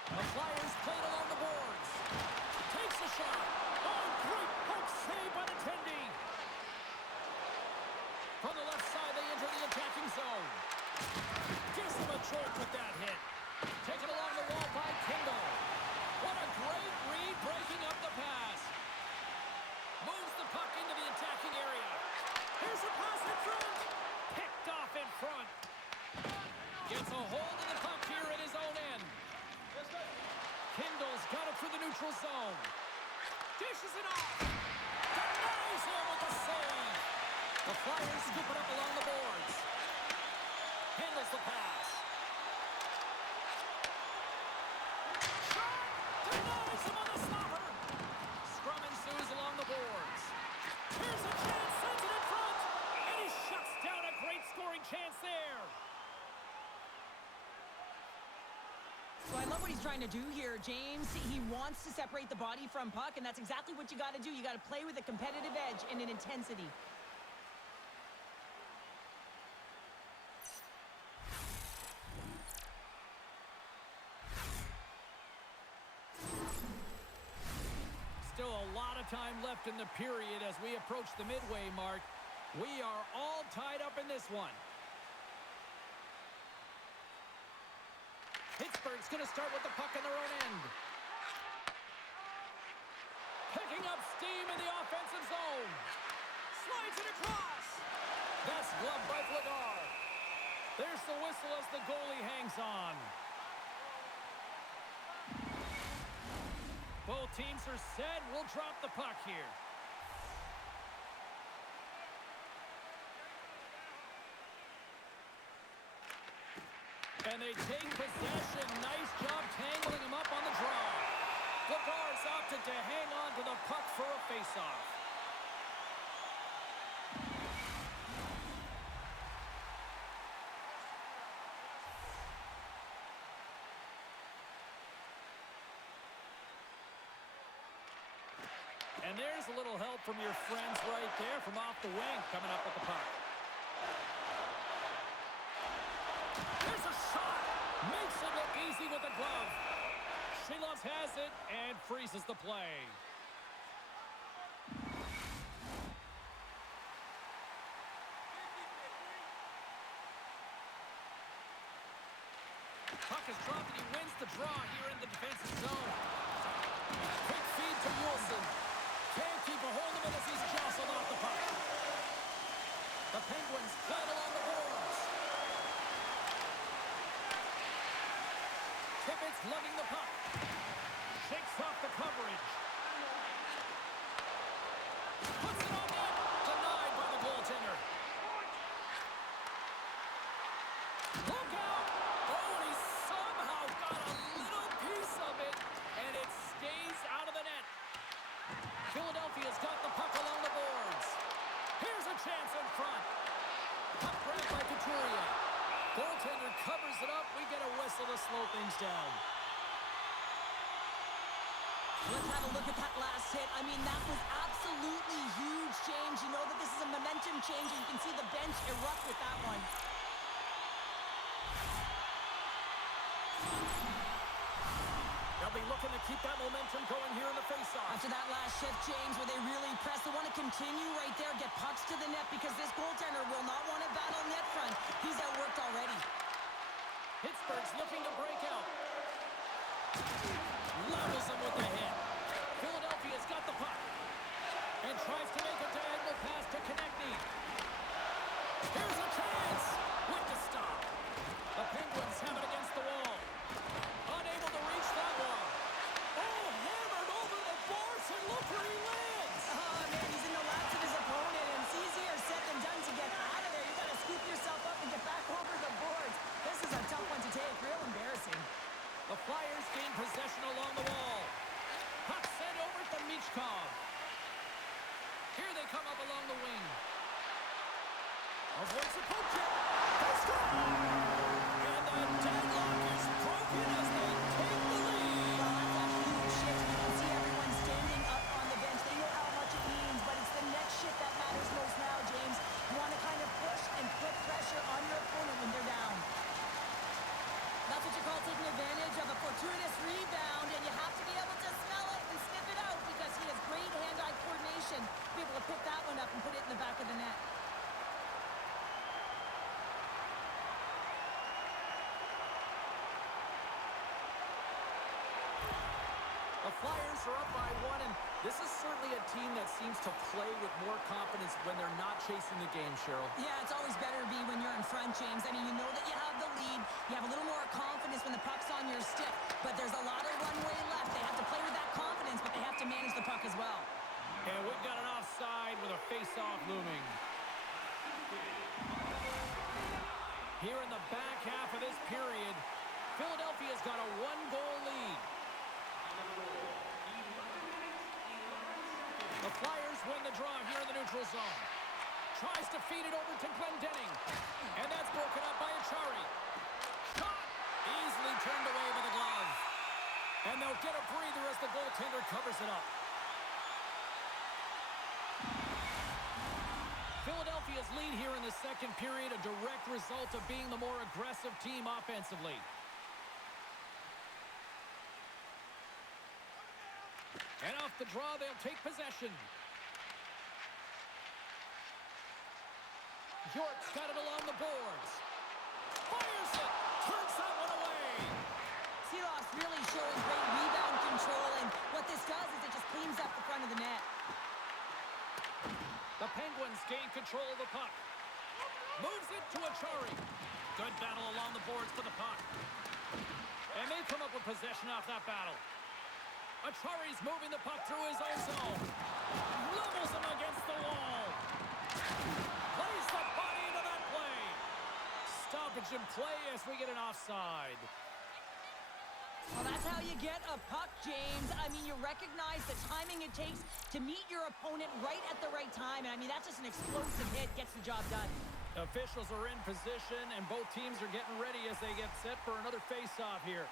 The Flyers played along the boards. Takes a shot. Oh, great poke save by the Tendy. From the left side, they enter the attacking zone. Gives them a jolt with that hit. Taken along the wall by Kindle. What a great read, breaking up the pass. Moves the puck into the attacking area. Here's a pass in front. Picked off in front. Gets a hold of the puck here in his own end. Kindle's got it through the neutral zone. Dishes it off. Denies him with the save. The Flyers scoop it up along the boards. Handles the pass. Shot! Denies him on the stopper. Scrum ensues along the boards. Here's a chance, sends it in front. And he shuts down a great scoring chance there. So I love what he's trying to do here, James. He wants to separate the body from puck, and that's exactly what you got to do. You got to play with a competitive edge and an intensity. Still a lot of time left in the period as we approach the midway mark. We are all tied up in this one. Pittsburgh's going to start with the puck in their own end. Picking up steam in the offensive zone. Slides it across. That's gloved by Flagar. There's the whistle as the goalie hangs on. Both teams are set. We'll drop the puck here. And they take possession. Nice job tangling him up on the draw. Flagar's opted to hang on to the puck for a faceoff. And there's a little help from your friends right there from off the wing coming up with the puck. There's a shot. Makes it look easy with the glove. Shilovs has it and freezes the play. Puck is dropped and he wins the draw here in the defensive zone. Quick feed to Wilson. Can't keep a hold of it as he's jostled off the puck. The Penguins play it along the boards. Tippett's lugging the puck. Shakes off the coverage. Puts it on net. Denied by the goaltender. Look out! Oh, and he somehow got a little piece of it, and it stays out of the net. Philadelphia's got the puck along the boards. Here's a chance in front. Puck grabbed by Couturier. Goaltender covers it up. We get a whistle to slow things down. Let's have a look at that last hit. I mean, that was absolutely huge, James. You know that this is a momentum change, and you can see the bench erupt with that one. They'll be looking to keep that momentum going here in the faceoff. After that last shift, James, where they really press, they want to continue right there, get pucks to the net, because this goaltender will not want to battle net front. He's outworked already. Pittsburgh's looking to break out. Levels him with the hit. Philadelphia's got the puck and tries to make a diagonal pass to Konechny. Here's a chance with the stop. The Penguins have it against the wall. Unable to reach that one. Oh, hammered over the boards, and look where he lands. Oh, man, he's in the laps of his opponent, and it's easier said than done to get out of there. You got to scoop yourself up and get back over the boards. This is a tough one to take. Real embarrassing. The Flyers gain possession along the wall. Puck sent over to Michkov. Here they come up along the wing. Avoids the poke check. They score! And the deadlock is broken as they take the lead. Well, that's a huge shift. You can see everyone standing up on the bench. They know how much it means, but it's the next shift that matters most now, James. You want to kind of push and put pressure on your opponent when they're down. That's what you call taking advantage of a fortuitous rebound, and you have to be able to smell it and sniff it out because he has great hand-eye coordination to be able to pick that one up and put it in the back of the net. The Flyers are up by one, and this is certainly a team that seems to play with more confidence when they're not chasing the game, Cheryl. Yeah, it's always better to be when you're in front, James. I mean, you know that you have the lead. You have a little more confidence when the puck's on your stick, but there's a lot of runway left. They have to play with that confidence, but they have to manage the puck as well. And we've got an offside with a face-off looming. Here in the back half of this period, Philadelphia's got a one-goal lead. The Flyers win the draw here in the neutral zone. Tries to feed it over to Glendening. And that's broken up by Achari. Shot! Easily turned away with a glove. And they'll get a breather as the goaltender covers it up. Philadelphia's lead here in the second period, a direct result of being the more aggressive team offensively. And off the draw, they'll take possession. York's got it along the boards. Fires it! Turns that one away! Seeloff's really showing great rebound control, and what this does is it just cleans up the front of the net. The Penguins gain control of the puck. Moves it to Achari. Good battle along the boards for the puck. And they come up with possession off that battle. Achari's moving the puck through his own zone. Levels him against the wall. Plays the body into that play. Stoppage in play as we get an offside. Well, that's how you get a puck, James. I mean, you recognize the timing it takes to meet your opponent right at the right time. And I mean, that's just an explosive hit. Gets the job done. Officials are in position, and both teams are getting ready as they get set for another face-off here.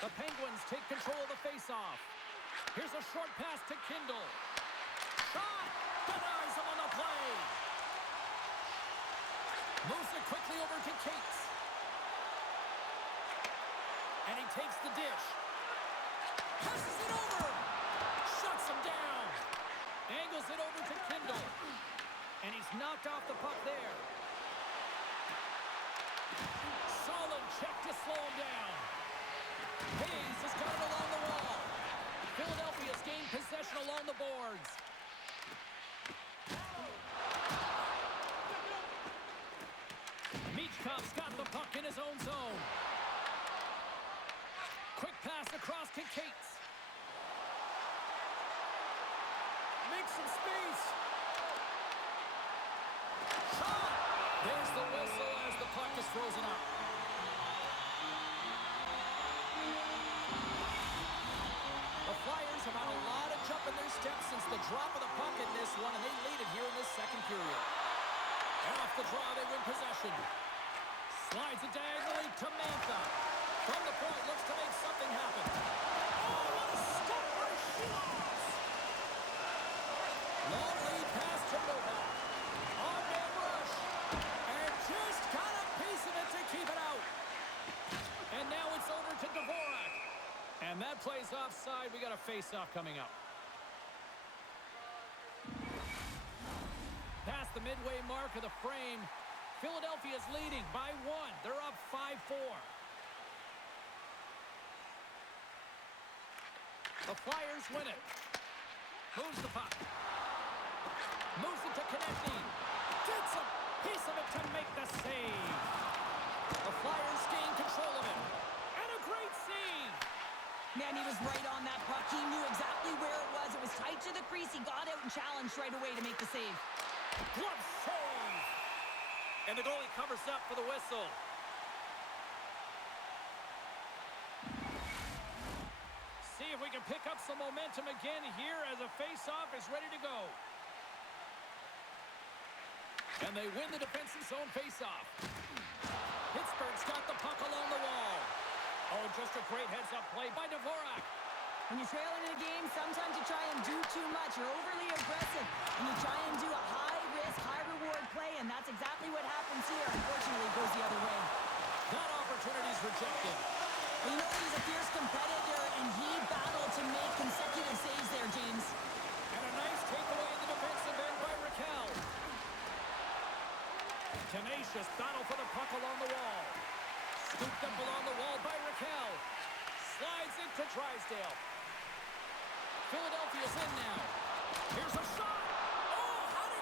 The Penguins take control of the face-off. Here's a short pass to Kindle. Shot! Denies him on the play. Moves it quickly over to Cates. And he takes the dish. Passes it over. Shuts him down. Angles it over to Kindle. And he's knocked off the puck there. Solid check to slow him down. Hayes has got it along the wall. Philadelphia's gained possession along the boards. Michkov's got the puck in his own zone. Quick pass across to Cates. Makes some space. Shot! There's the whistle as the puck is frozen up. The Flyers have had a lot of jump in their steps since the drop of the puck in this one, and they lead it here in this second period. And off the draw, they win possession. Slides it diagonally to Mantha. From the point, looks to make something happen. Oh, what a stop by Sheeloff! Long lead pass to Novak. On-man rush. And just got a piece of it to keep it out. And now it's over to Dvorak. And that plays offside. We got a face-off coming up. Past the midway mark of the frame, Philadelphia's leading by 1. They're up 5-4. The Flyers win it. Moves the puck. Moves it to Konechny. Gets a piece of it to make the save. The Flyers gain control of it. And a great save. Man, he was right on that puck. He knew exactly where it was. It was tight to the crease. He got out and challenged right away to make the save. Glove save. And the goalie covers up for the whistle. See if we can pick up some momentum again here as a face-off is ready to go. And they win the defensive zone face-off. Pittsburgh's got the puck along the wall. Oh, just a great heads-up play by Dvorak. When you're trailing in a game, sometimes you try and do too much. You're overly aggressive, and you try and do a high-risk, high-reward play, and that's exactly what happens here. Unfortunately, it goes the other way. That opportunity's rejected. Well, you know he's a fierce competitor, and he battled to make consecutive saves there, James. And a nice takeaway in the defensive end by Raquel. Tenacious battle for the puck along the wall. Scooped up along the wall by Raquel. Slides it to Drysdale. Philadelphia's in now. Here's a shot. Oh, how did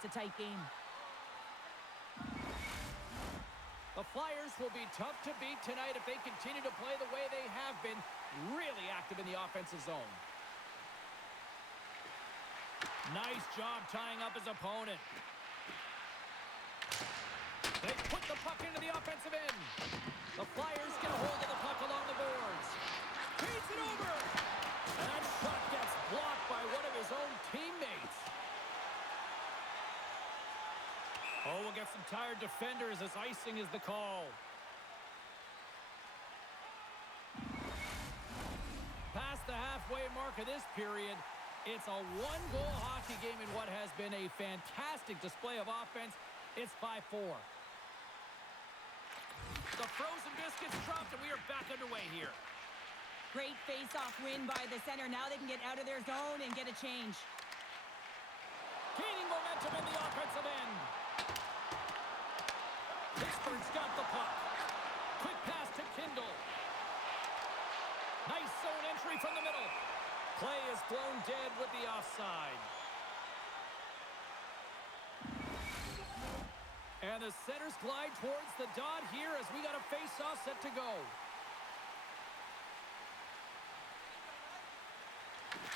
it's a tight game. The Flyers will be tough to beat tonight if they continue to play the way they have been, really active in the offensive zone. Nice job tying up his opponent. They put the puck into the offensive end. The Flyers get a hold of the puck along the boards. Feeds it over. And that shot gets blocked by one of his own teammates. Oh, we'll get some tired defenders as icing is the call. Past the halfway mark of this period, it's a one-goal hockey game in what has been a fantastic display of offense. It's 5-4. The frozen biscuits dropped, and we are back underway here. Great face-off win by the center. Now they can get out of their zone and get a change. Gaining momentum in the offensive end. Pittsburgh's got the puck. Quick pass to Kindle. Nice zone entry from the middle. Play is blown dead with the offside. And the centers glide towards the dot here as we got a face-off set to go.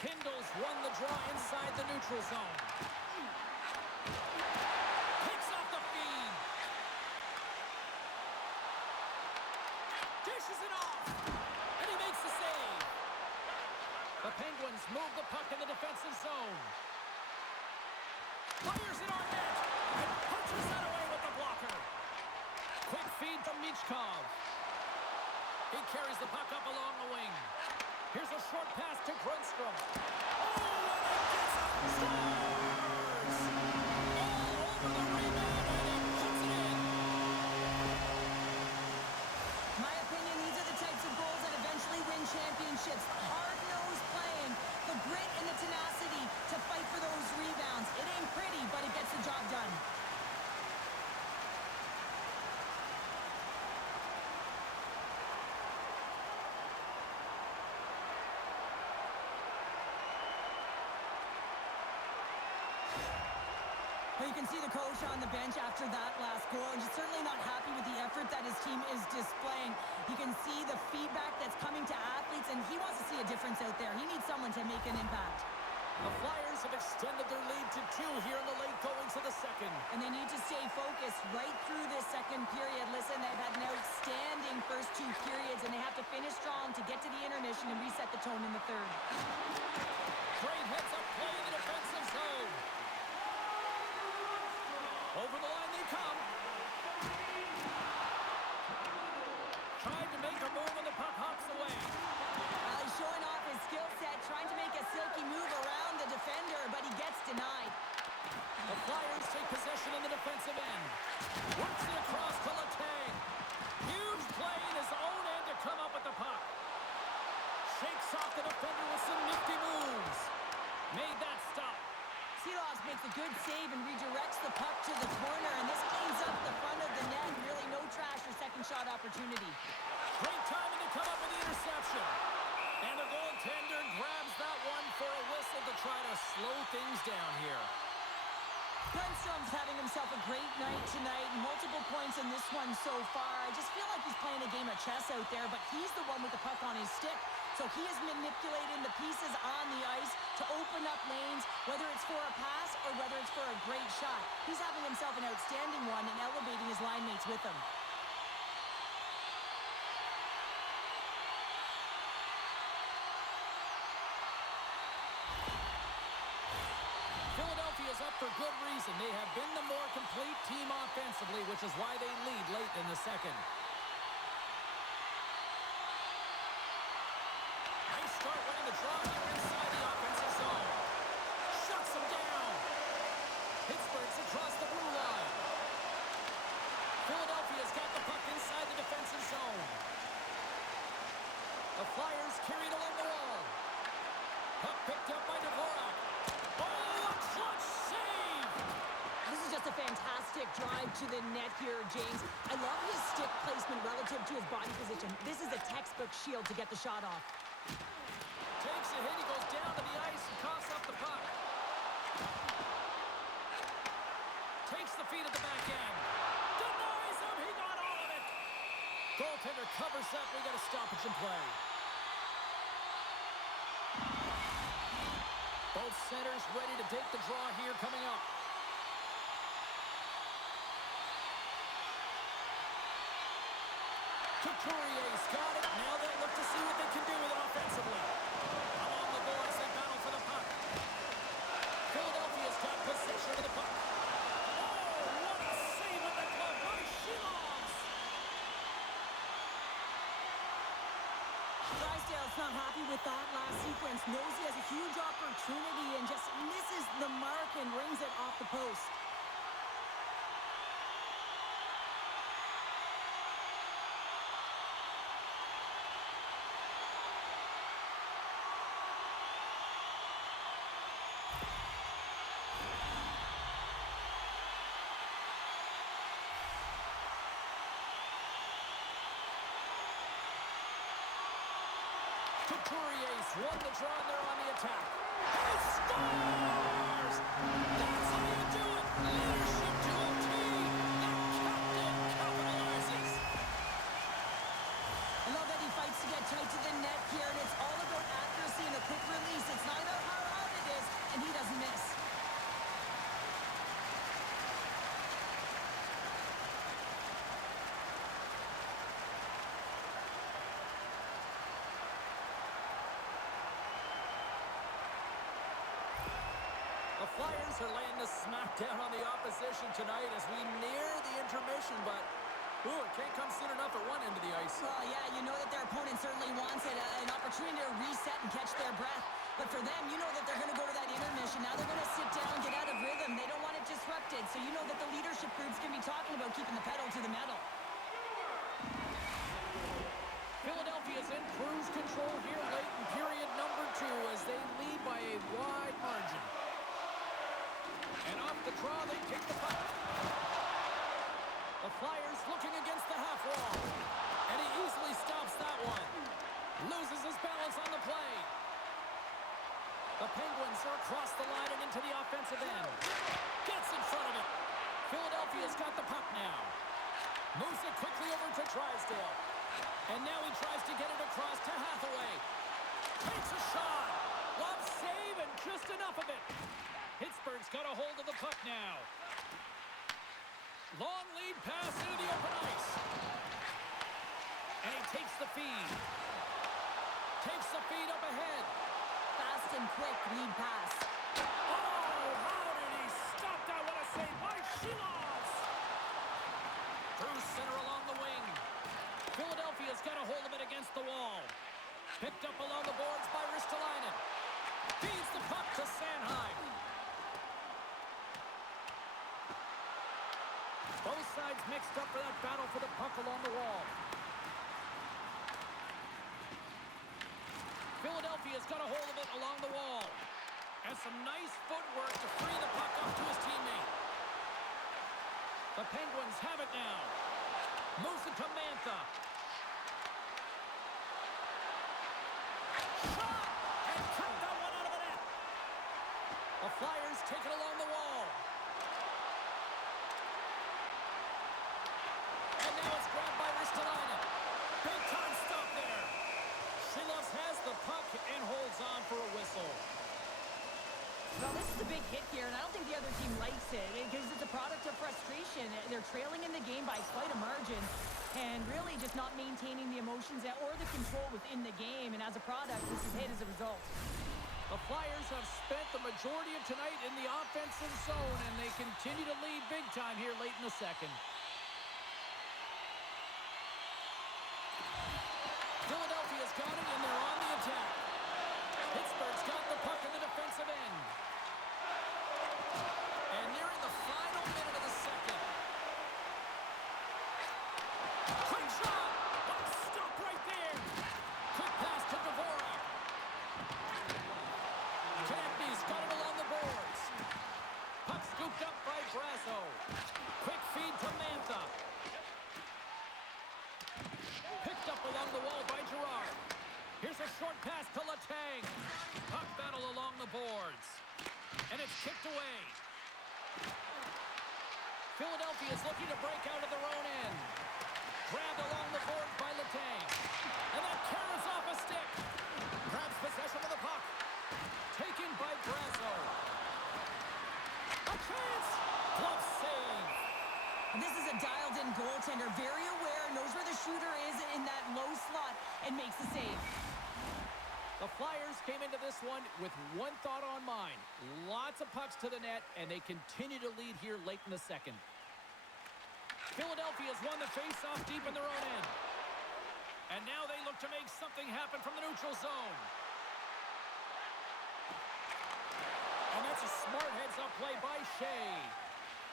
Kindle's won the draw inside the neutral zone. Picks off the feed. Dishes it off. And he makes the save. The Penguins move the puck in the defensive zone. Fires it on net. And punches that away with the blocker. Quick feed from Michkov. He carries the puck up along the wing. Here's a short pass to Grundstrom. Oh, and it gets up. Scores! All over the rebound, and he puts it in. My opinion, these are the types of goals that eventually win championships. The hard-nosed playing, the grit and the tenacity to fight for those rebounds. It ain't pretty, but it gets the job done. Well, you can see the coach on the bench after that last goal, and he's certainly not happy with the effort that his team is displaying. You can see the feedback that's coming to athletes, and he wants to see a difference out there. He needs someone to make an impact. The Flyers have extended their lead to 2 here in the late goings of the second. And they need to stay focused right through this second period. Listen, they've had an outstanding first 2 periods, and they have to finish strong to get to the intermission and reset the tone in the third. Great heads-up play in the defensive zone. Over the line they come. Tried to make a move and the puck hops away. Well, he's showing off his skill set, trying to make a silky move around the defender, but he gets denied. The Flyers take possession in the defensive end. Works it across to Letang. Huge play in his own end to come up with the puck. Shakes off the defender with some nifty moves. Made that stop. Seeloff makes a good save and redirects the puck to the corner, and this cleans up the front of the net. Really no trash or second shot opportunity. Great timing to come up with the interception. And the goaltender grabs that one for a whistle to try to slow things down here. Grundstrom's having himself a great night tonight. Multiple points in this one so far. I just feel like he's playing a game of chess out there, but he's the one with the puck on his stick. So he is manipulating the pieces on the ice to open up lanes, whether it's for a pass or whether it's for a great shot. He's having himself an outstanding one and elevating his line mates with him. Philadelphia's up for good reason. They have been the more complete team offensively, which is why they lead late in the second. Start winning the draw here inside the offensive zone. Shuts them down. Pittsburgh's across the blue line. Philadelphia's got the puck inside the defensive zone. The Flyers carried along the wall. Puck picked up by Dvorak. Oh, a clutch save! This is just a fantastic drive to the net here, James. I love his stick placement relative to his body position. This is a textbook shield to get the shot off. Takes a hit, he goes down to the ice and coughs up the puck. takes the feed at the back end. Denies him. He got all of it. Goaltender covers up. We got a stoppage in play. Both centers ready to take the draw here coming up. Couturier's got it. Now they'll look to see what they can do with it offensively. Along the boards, they battle for the puck. Philadelphia's got possession of the puck. Oh, what a save with the glove by Shilovs. Drysdale's not happy with that last sequence. Knows he has a huge opportunity and just misses the mark and rings it off the post. Couturier's won the draw and they're on the attack. He scores! That's how you do it! Leadership to a team! The captain capitalizes! I love that he fights to get tight to the net here, and it's all about accuracy and a quick release. It's not about how hard it is, and he doesn't miss. The Flyers are laying the smackdown on the opposition tonight as we near the intermission, but it can't come soon enough at one end of the ice. Well, yeah, you know that their opponent certainly wants it, an opportunity to reset and catch their breath. But for them, you know that they're going to go to that intermission. Now they're going to sit down, get out of rhythm. They don't want it disrupted. So you know that the leadership group's going to be talking about keeping the pedal to the metal. Philadelphia's in cruise control here late in period number 2 as they lead by a wide margin. And off the draw, they kick the puck. The Flyers looking against the half wall. And he easily stops that one. Loses his balance on the play. The Penguins are across the line and into the offensive end. Gets in front of it. Philadelphia's got the puck now. Moves it quickly over to Drysdale. And now he tries to get it across to Hathaway. Takes a shot. Love save and just enough of it. Pittsburgh's got a hold of the puck now. Long lead pass into the open ice. And he takes the feed. Takes the feed up ahead. Fast and quick lead pass. Oh, how did he stop that? What a save by Shilovs. Through center along the wing. Philadelphia's got a hold of it against the wall. Picked up along the boards by Ristolainen. Feeds the puck to Sanheim. Both sides mixed up for that battle for the puck along the wall. Philadelphia's got a hold of it along the wall. And some nice footwork to free the puck up to his teammate. The Penguins have it now. Moves it to Mantha. Shot! And cut that one out of the net. The Flyers take it along the wall. And now it's grabbed by Ristolainen. Big time stop there. Shilovs has the puck and holds on for a whistle. Well, this is a big hit here, and I don't think the other team likes it because it's a product of frustration. They're trailing in the game by quite a margin and really just not maintaining the emotions or the control within the game. And as a product, this is hit as a result. The Flyers have spent the majority of tonight in the offensive zone, and they continue to lead big time here late in the second. Philadelphia's got it, and they're on the attack. Pittsburgh's got the puck in the defensive end. And nearing the final minute of the second. Quick shot! Oh, stop right there! Quick pass to Dvorak. Konechny's got it along the boards. Puck scooped up by Brasso. Quick feed to Mantha. Picked up along the wall by Girard. Here's a short pass to Letang. Puck battle along the boards. And it's kicked away. Philadelphia is looking to break out of their own end. Grabbed along the board by Letang. And that carries off a stick. Grabs possession of the puck. Taken by Brasso. A chance! Glove save. And this is a dialed-in goaltender. Very aware, knows where the shooter is in that low slot, and makes the save. The Flyers came into this one with one thought on mind. Lots of pucks to the net, and they continue to lead here late in the second. Philadelphia's won the face-off deep in their own end. And now they look to make something happen from the neutral zone. And that's a smart heads-up play by Shea.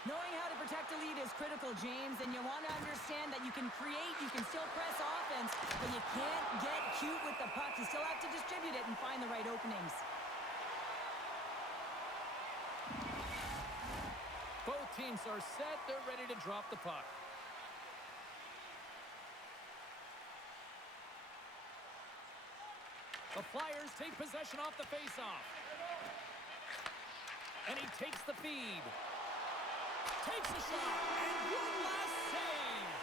Knowing how to protect a lead is critical, James, and you want to understand that you can create, you can still press offense, but you can't get cute with the puck. You still have to distribute it and find the right openings. Both teams are set. They're ready to drop the puck. The Flyers take possession off the faceoff. And he takes the feed. Takes a shot. And one last save.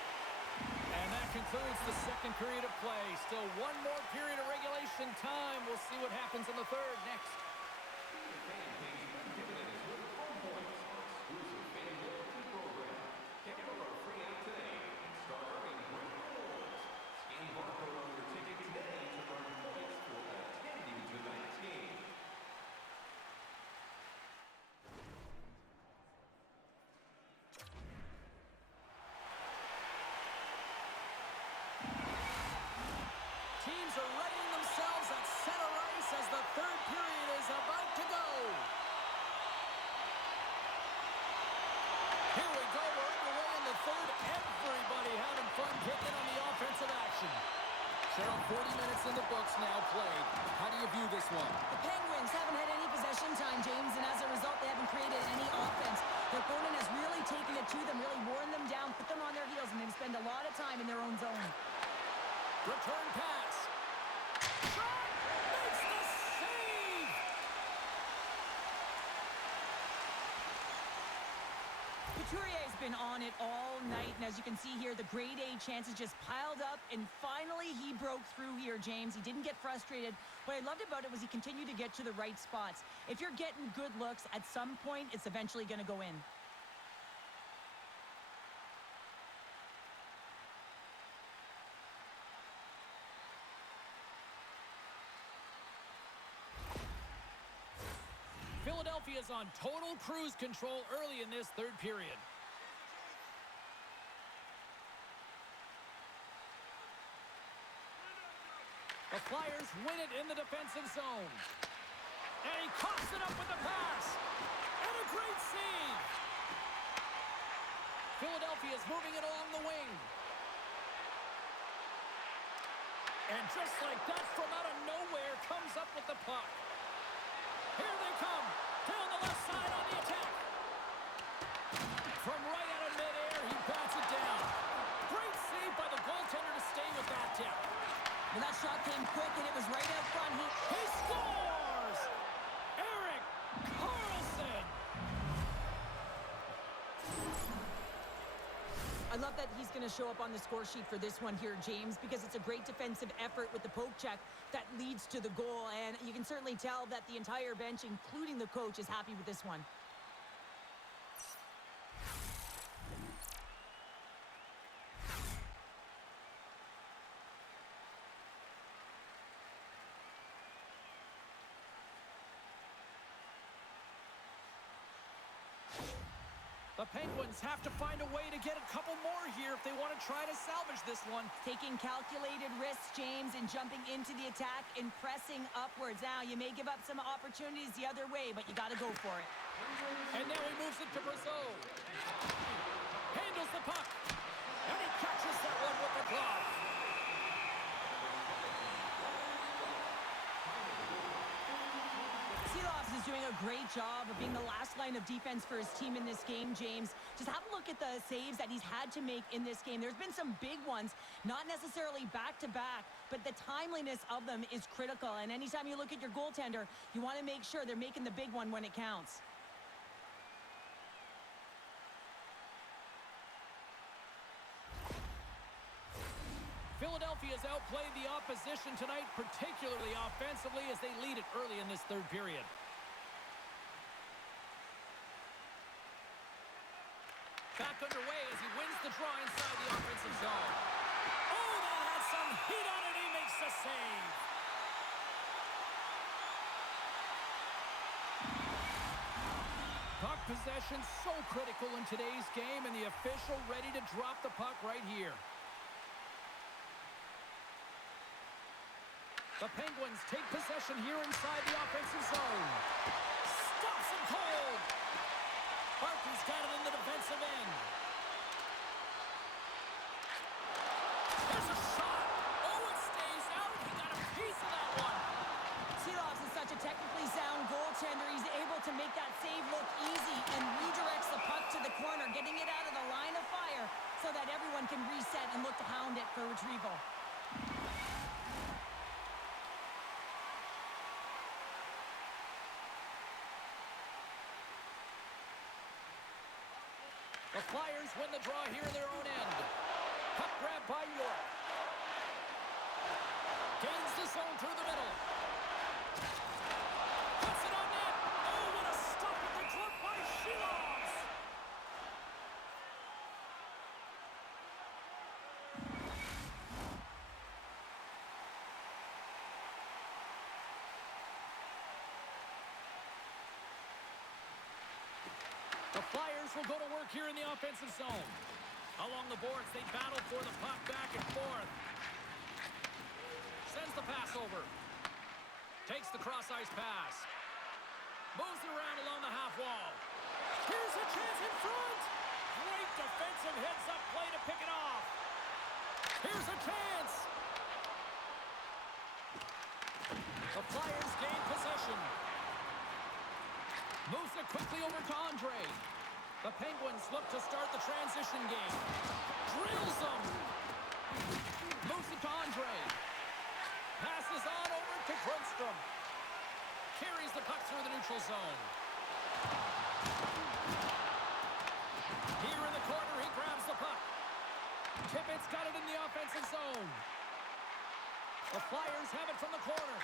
And that concludes the second period of play. Still one more period of regulation time. We'll see what happens in the third next. Teams are readying themselves at center ice as the third period is about to go. Here we go. We're underway in the third. Everybody having fun getting on the offensive action. Cheryl, 40 minutes in the books now played. How do you view this one? The Penguins haven't had any possession time, James, and as a result, they haven't created any offense. Their opponent has really taken it to them, really worn them down, put them on their heels, and they spend a lot of time in their own zone. Return pass. Shot! Makes the save! Couturier has been on it all night, and as you can see here, the grade A chances just piled up, and finally he broke through here, James. He didn't get frustrated. What I loved about it was he continued to get to the right spots. If you're getting good looks, at some point, it's eventually going to go in. Philadelphia's on total cruise control early in this third period. The Flyers win it in the defensive zone. And he coughs it up with the pass. And a great save. Philadelphia's moving it along the wing. And just like that, from out of nowhere, comes up with the puck. Here they come. Down the left side on the attack. From right out of midair, he bats it down. Great save by the goaltender to stay with that tip. Well, that shot came quick, and it was right out front. He scores! Erik Karlsson! I love that he's going to show up on the score sheet for this one here, James, because it's a great defensive effort with the poke check that leads to the goal. And you can certainly tell that the entire bench, including the coach, is happy with this one. The Penguins have to find a way to get a couple more here if they want to try to salvage this one. Taking calculated risks, James, and jumping into the attack and pressing upwards. Now, you may give up some opportunities the other way, but you got to go for it. And now he moves it to Brasso. Handles the puck. And he catches that one with the glove. Is doing a great job of being the last line of defense for his team in this game, James. Just have a look at the saves that he's had to make in this game. There's been some big ones, not necessarily back-to-back, but the timeliness of them is critical. And anytime you look at your goaltender, you want to make sure they're making the big one when it counts. Philadelphia has outplayed the opposition tonight, particularly offensively, as they lead it early in this third period. Back underway as he wins the draw inside the offensive zone. Oh, that has some heat on it. He makes the save. Puck possession so critical in today's game, and the official ready to drop the puck right here. The Penguins take possession here inside the offensive zone. Stops him cold. Barkley's got it in the defensive end. There's a shot. Oh, it stays out. He got a piece of that one. Seelovs is such a technically sound goaltender. He's able to make that save look easy and redirects the puck to the corner, getting it out of the line of fire so that everyone can reset and look to hound it for retrieval. The Flyers win the draw here in their own end. Puck grab by York. Gains the zone through the middle. Puts it on net. Oh, what a stop at the glove by Shilovs. The Flyers will go to work here in the offensive zone. Along the boards, they battle for the puck back and forth. Sends the pass over. Takes the cross-ice pass. Moves it around along the half wall. Here's a chance in front. Great defensive heads-up play to pick it off. Here's a chance. The Flyers gain possession. Moves it quickly over to Andre. The Penguins look to start the transition game. Drills them. Moves it to Andre. Passes on over to Grundstrom. Carries the puck through the neutral zone. Here in the corner, he grabs the puck. Tippett's got it in the offensive zone. The Flyers have it from the corner.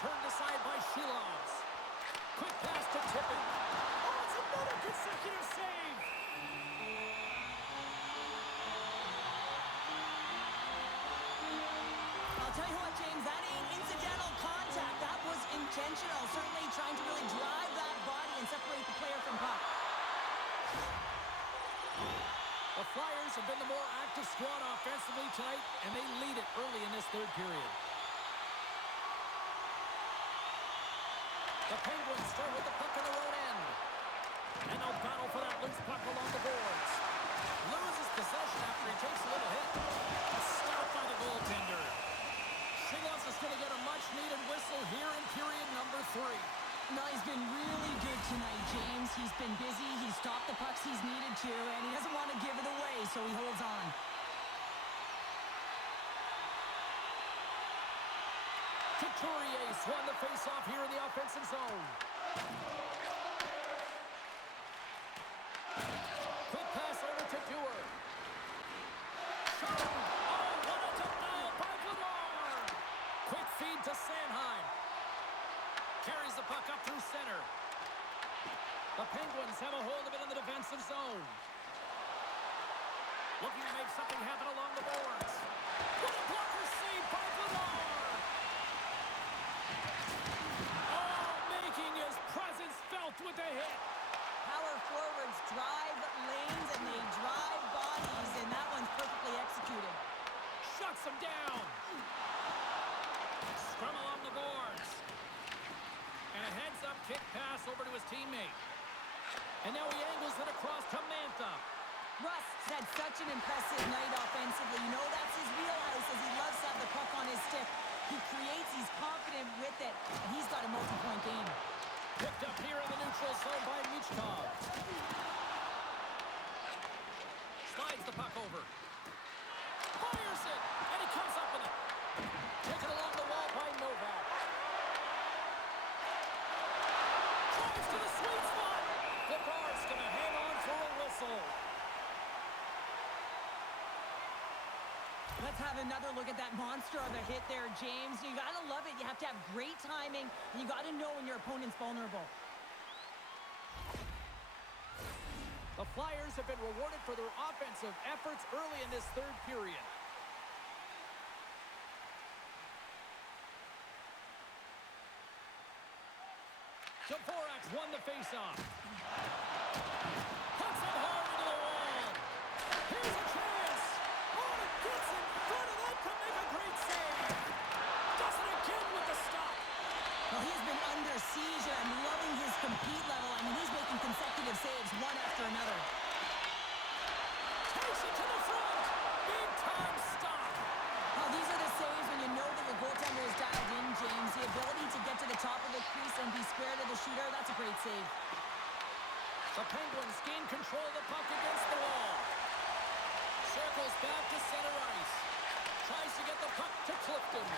Turned aside by Shilovs. Quick pass to Tippett. Oh, it's another consecutive save. I'll tell you what, James, that ain't incidental contact. That was intentional. Certainly trying to really drive that body and separate the player from puck. The Flyers have been the more active squad offensively tonight, and they lead it early in this third period. The Penguins start with the puck in their own end. And they'll battle for that loose puck along the boards. Loses possession after he takes a little hit. Stopped by the goaltender. Shilovs is going to get a much-needed whistle here in period number 3. No, he's been really good tonight, James. He's been busy. He's stopped the pucks he's needed to, and he doesn't want to give it away, so he holds on. Couturier won the face-off here in the offensive zone. Quick pass over to Dewar. Shot! Oh, what a denial by Vladar! Quick feed to Sanheim. Carries the puck up through center. The Penguins have a hold of it in the defensive zone. Looking to make something happen along the boards. What a blocker save by Vladar! Making his presence felt with a hit. Power forwards drive lanes and they drive bodies, and that one's perfectly executed. Shuts him down. Scrum along the boards. And a heads-up kick pass over to his teammate. And now he angles it across to Mantha. Rust's had such an impressive night offensively. You know that's his wheelhouse, as he loves to have the puck on his stick. He creates, he's confident with it, and he's got a multi-point game. Picked up here in the neutral zone by Michkov. Slides the puck over. Fires it, and he comes up with it. Taken along the wall by Novak. Drives to the sweet spot. The bar's going to hang on for a whistle. Let's have another look at that monster of a hit there, James. You got to love it. You have to have great timing, and you got to know when your opponent's vulnerable. The Flyers have been rewarded for their offensive efforts early in this third period. Dvorak won the faceoff. Puts it hard into the wall. Here's a chance. Oh, it gets in front of that to make a great save. Does it again with the stop. Well, he's been under siege, and I'm loving his compete level. I mean, he's making consecutive saves one after another. Takes it to the front. Big time stop. Well, these are the saves when you know that your goaltender is dialed in, James. The ability to get to the top of the crease and be square to the shooter, that's a great save. The Penguins gain control of the puck against the wall. Circles back to center ice. Tries to get the puck to Clifton.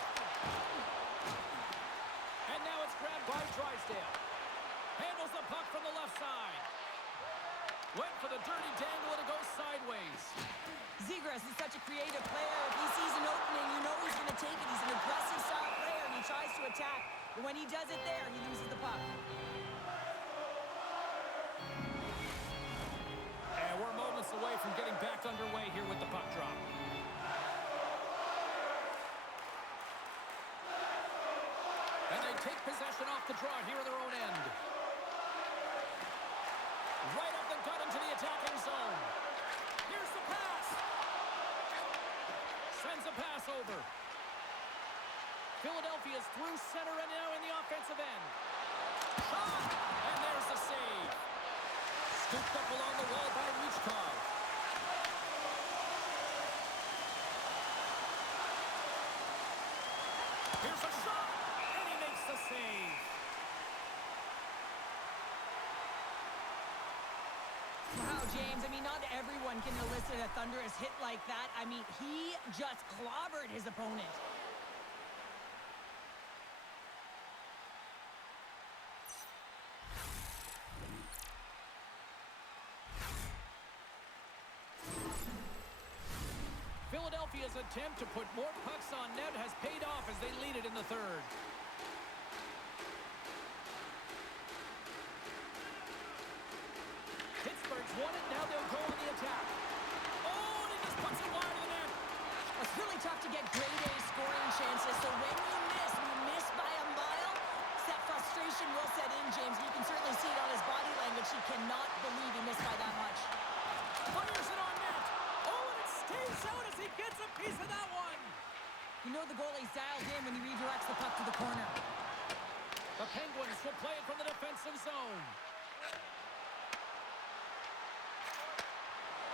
And now it's grabbed by Drysdale. Handles the puck from the left side. Went for the dirty dangle and it goes sideways. Zegras is such a creative player. If he sees an opening, you know he's going to take it. He's an aggressive style player, and he tries to attack. But when he does it there, he loses the puck. And we're moments away from getting back underway here with the puck drop. And they take possession off the draw here in their own end. Right up the gut into the attacking zone. Here's the pass. Sends a pass over. Philadelphia's through center and now in the offensive end. Shot! And there's the save. Scooped up along the wall by Reichkov. Here's a shot! And he makes the save. Wow, James, I mean, not everyone can elicit a thunderous hit like that. I mean, he just clobbered his opponent. Philadelphia's attempt to put more pucks on net has paid off as they lead it in the third. Pittsburgh's won it, now they'll go on the attack. Oh, and he just puts it wide of the net. It's really tough to get grade A scoring chances, so when you miss by a mile, that frustration will set in, James. You can certainly see it on his body language. He cannot believe he missed by that much. Fires it on net. Oh, and it stays out as he gets a piece of that one. You know the goalie's dialed in when he redirects the puck to the corner. The Penguins will play it from the defensive zone.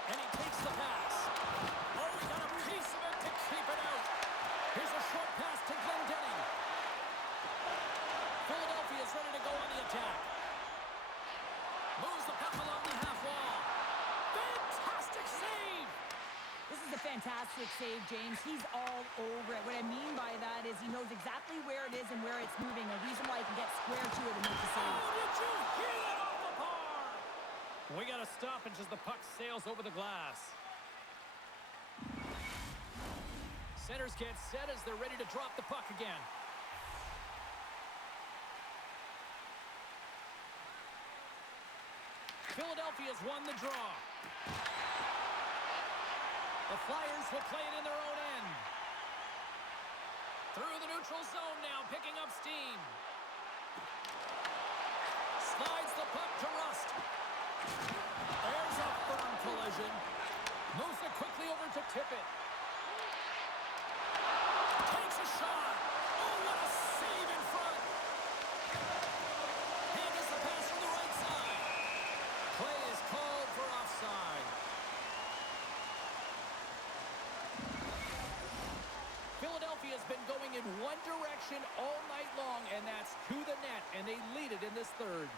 And he takes the pass. Oh, he got a piece of it to keep it out. Here's a short pass to Glendening. Philadelphia's ready to go on the attack. Moves the puck along the half wall. Fantastic save! This is a fantastic save, James. He's all over it. What I mean by that is he knows exactly where it is and where it's moving. A reason why he can get square to it and make the save. Oh, did you hear that off the bar? We got to stop as the puck sails over the glass. Centers get set as they're ready to drop the puck again. Philadelphia's won the draw. The Flyers will play it in their own end. Through the neutral zone now, picking up steam. Slides the puck to Rust. There's a firm collision. Moves it quickly over to Tippett. Takes a shot. Oh, what a save in front. Handles the pass from the right side. Play is called for offside. Philadelphia's been going in one direction all night long, and that's to the net, and they lead it in this third.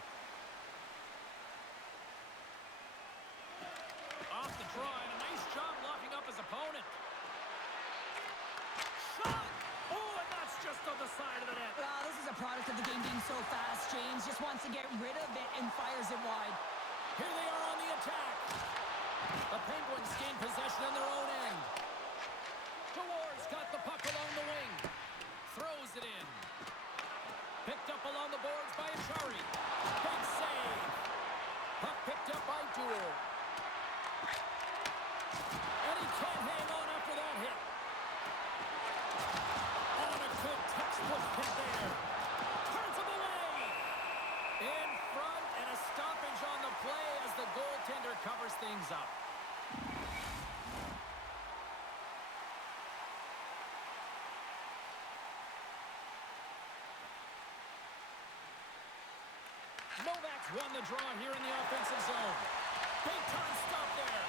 Off the draw, and a nice job locking up his opponent. Shot! Oh, and that's just on the side of the net. Wow, this is a product of the game being so fast. James just wants to get rid of it and fires it wide. Here they are on the attack. The Penguins gain possession in their own end. won the draw here in the offensive zone. Big time stop there.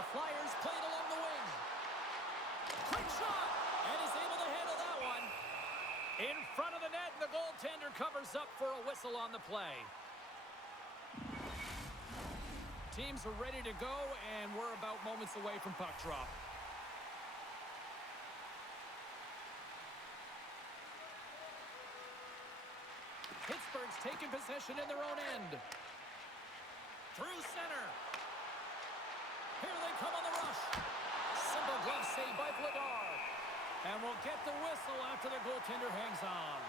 The Flyers played along the wing. Quick shot, and is able to handle that one. In front of the net, and the goaltender covers up for a whistle on the play. Teams are ready to go, and we're about moments away from puck drop. Pittsburgh's taking possession in their own end. Through center. Here they come on the rush. Simple glove save by Vladar. And we'll get the whistle after the goaltender hangs on.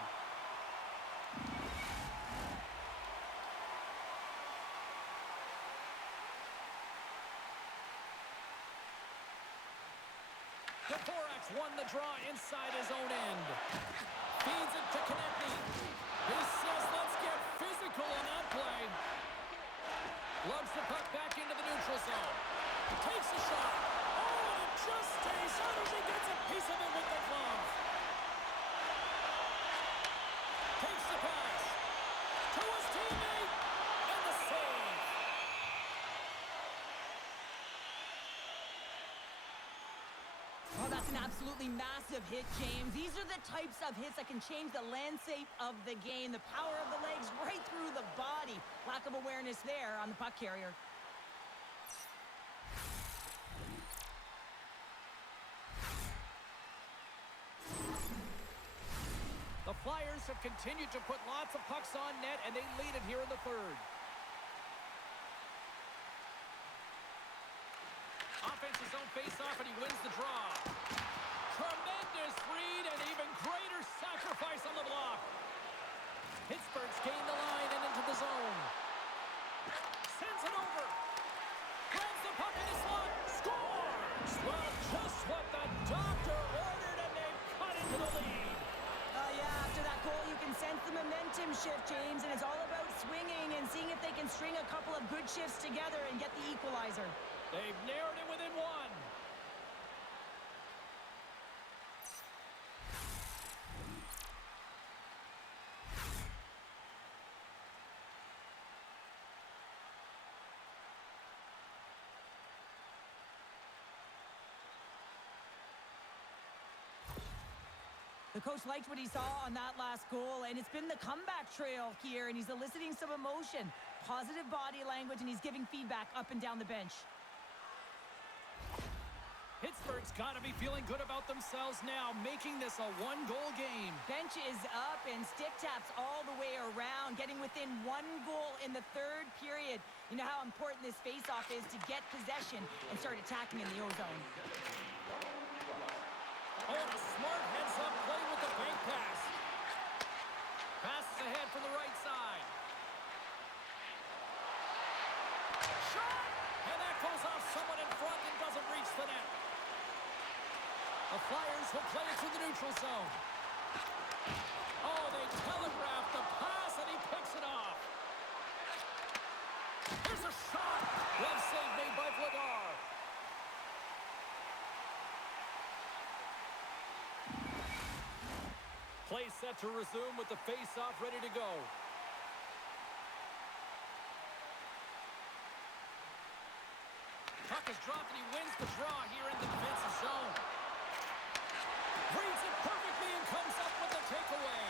Dvorak won the draw inside his own end. Feeds it to Konechny. He says, let's get physical on that play. Loves the puck back into the neutral zone. Takes a shot. Oh, and it just stays out as he gets a piece of it with the glove. Takes the pass. To his teammate. And the save. Oh, that's an absolutely massive hit, James. These are the types of hits that can change the landscape of the game. The power of the legs right through the body. Lack of awareness there on the puck carrier. The Flyers have continued to put lots of pucks on net, and they lead it here in the third. Offensive zone face-off, and he wins the draw. Tremendous read, and even greater sacrifice on the block. Pittsburgh's gained the line and into the zone. Sends it over. Grabs the puck in the slot. Scores! Well, just what the doctor ordered, and they've cut into the lead. Yeah, after that goal, you can sense the momentum shift, James, and it's all about swinging and seeing if they can string a couple of good shifts together and get the equalizer. They've narrowed it within one. The coach liked what he saw on that last goal, and it's been the comeback trail here, and he's eliciting some emotion, positive body language, and he's giving feedback up and down the bench. Pittsburgh's got to be feeling good about themselves now, making this a one-goal game. Bench is up and stick taps all the way around, getting within one goal in the third period. You know how important this face-off is to get possession and start attacking in the O-zone. Oh, a smart heads-up play with the bank pass. Passes ahead from the right side. Shot! And that goes off someone in front and doesn't reach the net. The Flyers will play it through the neutral zone. Oh, they telegraphed the pass, and he picks it off. Here's a shot. Glove save made by Vladar. Play set to resume with the face-off ready to go. Puck is dropped, and he wins the draw here in the defensive zone. Reads it perfectly and comes up with the takeaway.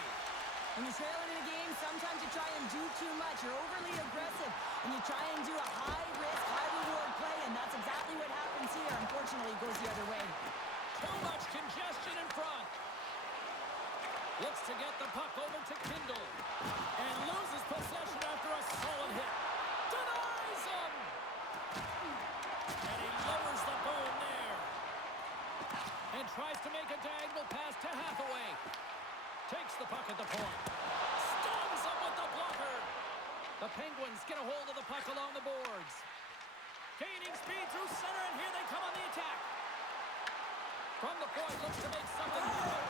When you're trailing in a game, sometimes you try and do too much. You're overly aggressive, and you try and do a high-risk, high-reward play, and that's exactly what happens here. Unfortunately, it goes the other way. Too much congestion in front. Looks to get the puck over to Kindle. And loses possession after a solid hit. Denies him! And he lowers the boom there. And tries to make a diagonal pass to Hathaway. Takes the puck at the point. Stuns him with the blocker. The Penguins get a hold of the puck along the boards. Gaining speed through center, and here they come on the attack. From the point, looks to make something happen.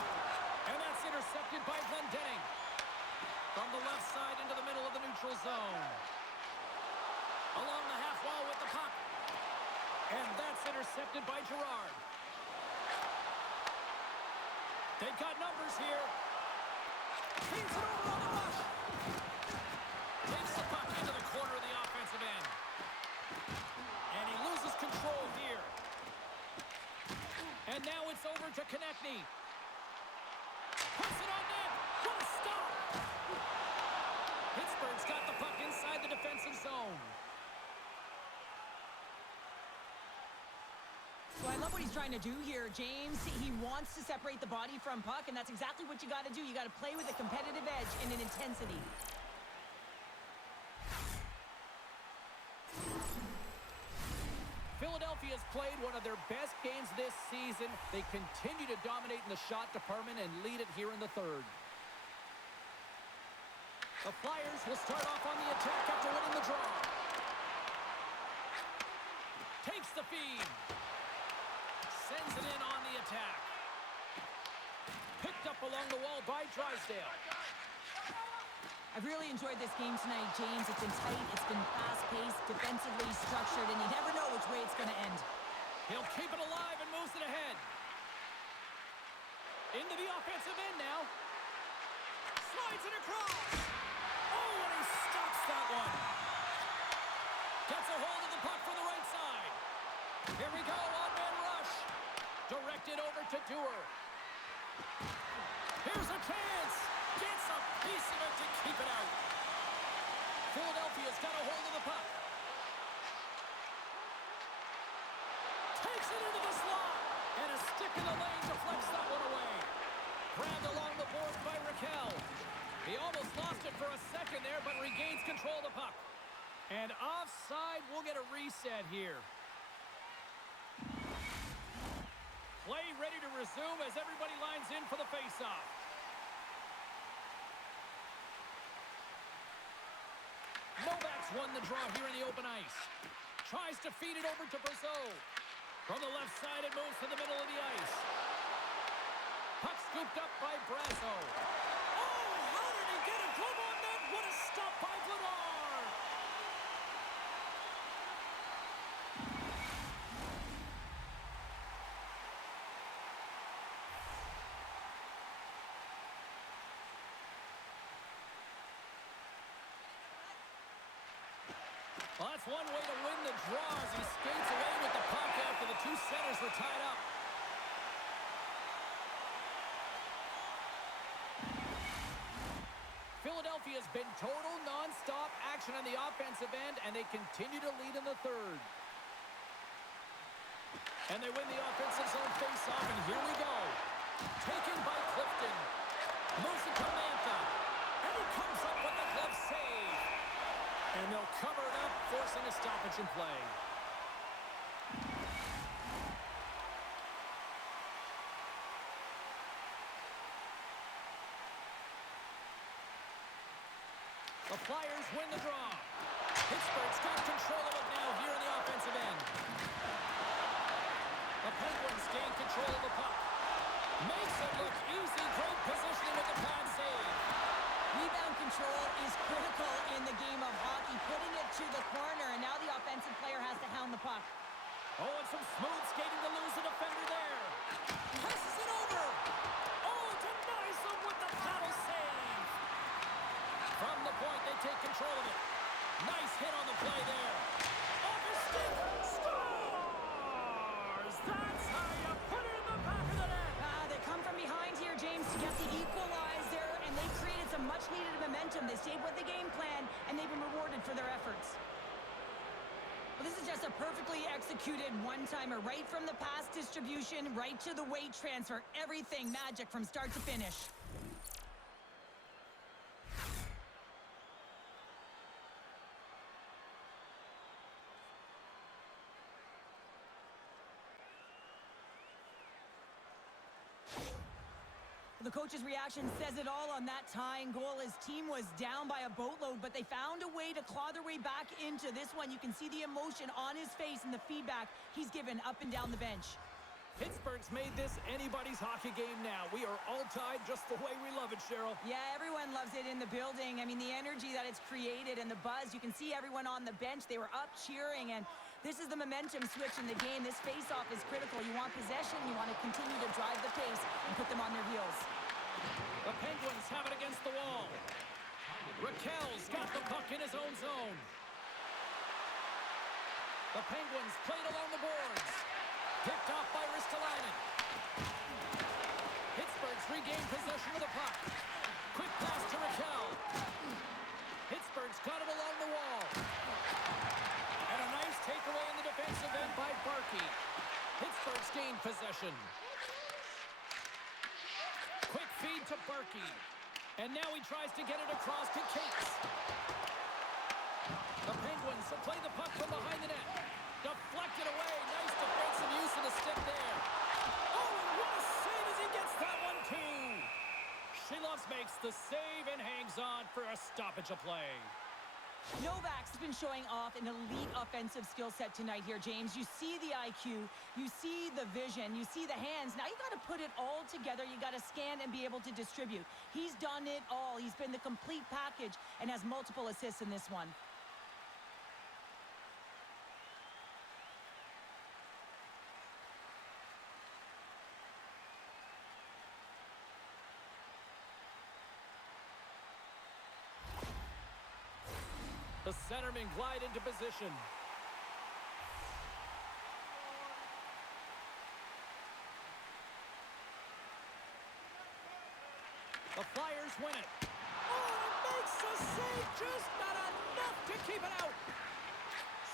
And that's intercepted by Glendening. From the left side into the middle of the neutral zone. Along the half wall with the puck. And that's intercepted by Girard. They've got numbers here. Feeds it over on the rush. Takes the puck into the corner of the offensive end. And he loses control here. And now it's over to Konechny. Puts it on net. What a stop. Pittsburgh's got the puck inside the defensive zone. So I love what he's trying to do here, James. He wants to separate the body from puck, and that's exactly what you got to do. You got to play with a competitive edge and an intensity. Philadelphia's played one of their best games this season. They continue to dominate in the shot department and lead it here in the third. The Flyers will start off on the attack after winning the draw. Takes the feed. Sends it in on the attack. Picked up along the wall by Drysdale. I've really enjoyed this game tonight, James. It's been tight, it's been fast-paced, defensively structured, and you never know which way it's going to end. He'll keep it alive and moves it ahead. Into the offensive end now. Slides it across. Oh, and he stops that one. Gets a hold of the puck from the right side. Here we go, on-man rush. Directed over to Dewar. Here's a chance. Gets a piece of it to keep it out. Philadelphia's got a hold of the puck. Takes it into the slot. And a stick in the lane deflects that one away. Grabbed along the boards by Raquel. He almost lost it for a second there, but regains control of the puck. And offside, we'll get a reset here. Play ready to resume as everybody lines in for the faceoff. Novak's won the draw here in the open ice. Tries to feed it over to Brazeau. From the left side, it moves to the middle of the ice. Puck scooped up by Brazeau. Oh, how did he get a glove on that? What a stop by Vladar! Well, that's one way to win the draw as he skates away with the puck after the two centers were tied up. Philadelphia's been total non-stop action on the offensive end, and they continue to lead in the third. And they win the offensive zone face-off, and here we go. Taken by Clifton. Moves it to Mantha. And he comes up with the glove save. And they'll cover it up, forcing a stoppage in play. The Flyers win the draw. Pittsburgh's got control of it now here in the offensive end. The Penguins gain control of the puck. Makes it look easy. Great positioning with the pad save. Rebound control is critical in the game of hockey. Putting it to the corner, and now the offensive player has to hound the puck. Oh, and some smooth skating to lose the defender there. Passes it over. Oh, denies him with the paddle save. From the point, they take control of it. Nice hit on the play there. Off his stick. Scores! That's how you put it in the back of the net. They come from behind here, James, to get the equalizer, and they created some much-needed momentum. They stayed with the game plan, and they've been rewarded for their efforts. Well, this is just a perfectly executed one-timer. Right from the pass distribution, right to the weight transfer. Everything magic from start to finish. The coach's reaction says it all on that tying goal. His team was down by a boatload, but they found a way to claw their way back into this one. You can see the emotion on his face and the feedback he's given up and down the bench. Pittsburgh's made this anybody's hockey game now. We are all tied just the way we love it, Cheryl. Yeah, everyone loves it in the building. I mean, the energy that it's created and the buzz. You can see everyone on the bench. They were up cheering, and this is the momentum switch in the game. This face-off is critical. You want possession. You want to continue to drive the pace and put them on their heels. The Penguins have it against the wall. Raquel's got the puck in his own zone. The Penguins played along the boards. Picked off by Ristolainen. Pittsburgh's regained possession of the puck. Quick pass to Raquel. Pittsburgh's got it along the wall. And a nice takeaway in the defensive end by Barkey. Pittsburgh's gained possession. Quick feed to Barkey. And now he tries to get it across to Cates. The Penguins play the puck from behind the net. Deflected away. Nice defensive use of the stick there. Oh, and what a save as he gets that one, too. Sheloves makes the save and hangs on for a stoppage of play. Novak's been showing off an elite offensive skill set tonight here, James. You see the IQ, you see the vision, you see the hands. Now you got to put it all together. You got to scan and be able to distribute. He's done it all. He's been the complete package and has multiple assists in this one. The centermen glide into position. The Flyers win it. Oh, it makes the save, just not enough to keep it out.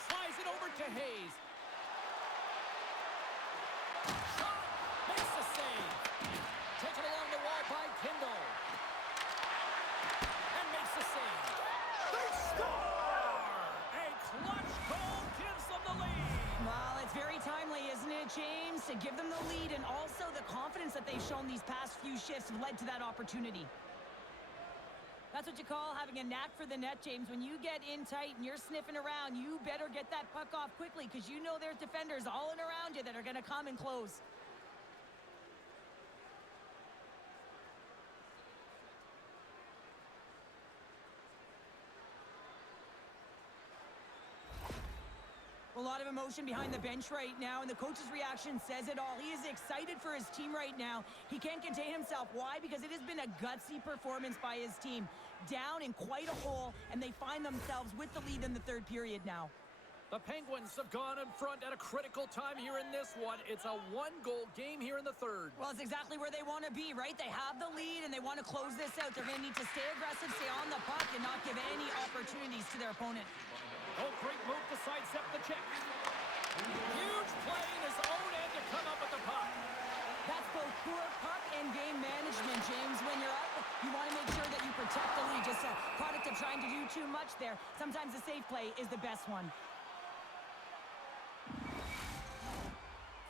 Slides it over to Hayes. Shot, makes the save. Taken along the wall by Kindle. And makes the save. They score! Clutch goal gives them the lead. Well, it's very timely, isn't it, James? To give them the lead and also the confidence that they've shown these past few shifts led to that opportunity. That's what you call having a knack for the net, James. When you get in tight and you're sniffing around, you better get that puck off quickly because you know there's defenders all in around you that are going to come and close. A lot of emotion behind the bench right now, and the coach's reaction says it all. He is excited for his team right now. He can't contain himself. Why? Because it has been a gutsy performance by his team. Down in quite a hole, and they find themselves with the lead in the third period now. The Penguins have gone in front at a critical time here in this one. It's a one-goal game here in the third. Well, it's exactly where they want to be, right? They have the lead, and they want to close this out. They're going to need to stay aggressive, stay on the puck, and not give any opportunities to their opponent. Oh, great move to sidestep the check. Huge play in his own end to come up with the puck. That's both poor puck and game management, James. When you're up, you want to make sure that you protect the lead. Just a product of trying to do too much there. Sometimes the safe play is the best one.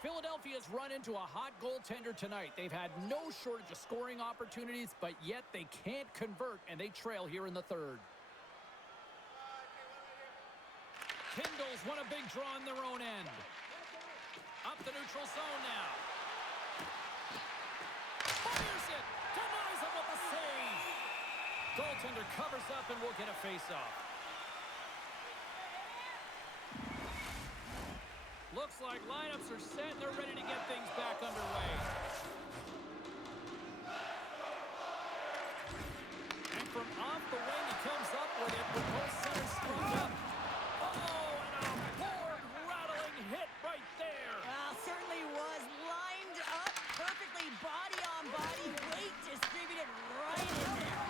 Philadelphia's run into a hot goaltender tonight. They've had no shortage of scoring opportunities, but yet they can't convert, and they trail here in the third. Kindle's won a big draw in their own end. Up the neutral zone now. Fires it! Denies him with the save! Goaltender covers up and will get a face-off. Looks like lineups are set and they're ready to get things back underway. And from off the wing, he comes up with it with both centers sprung up. Certainly was lined up perfectly, body on body, weight distributed right in there.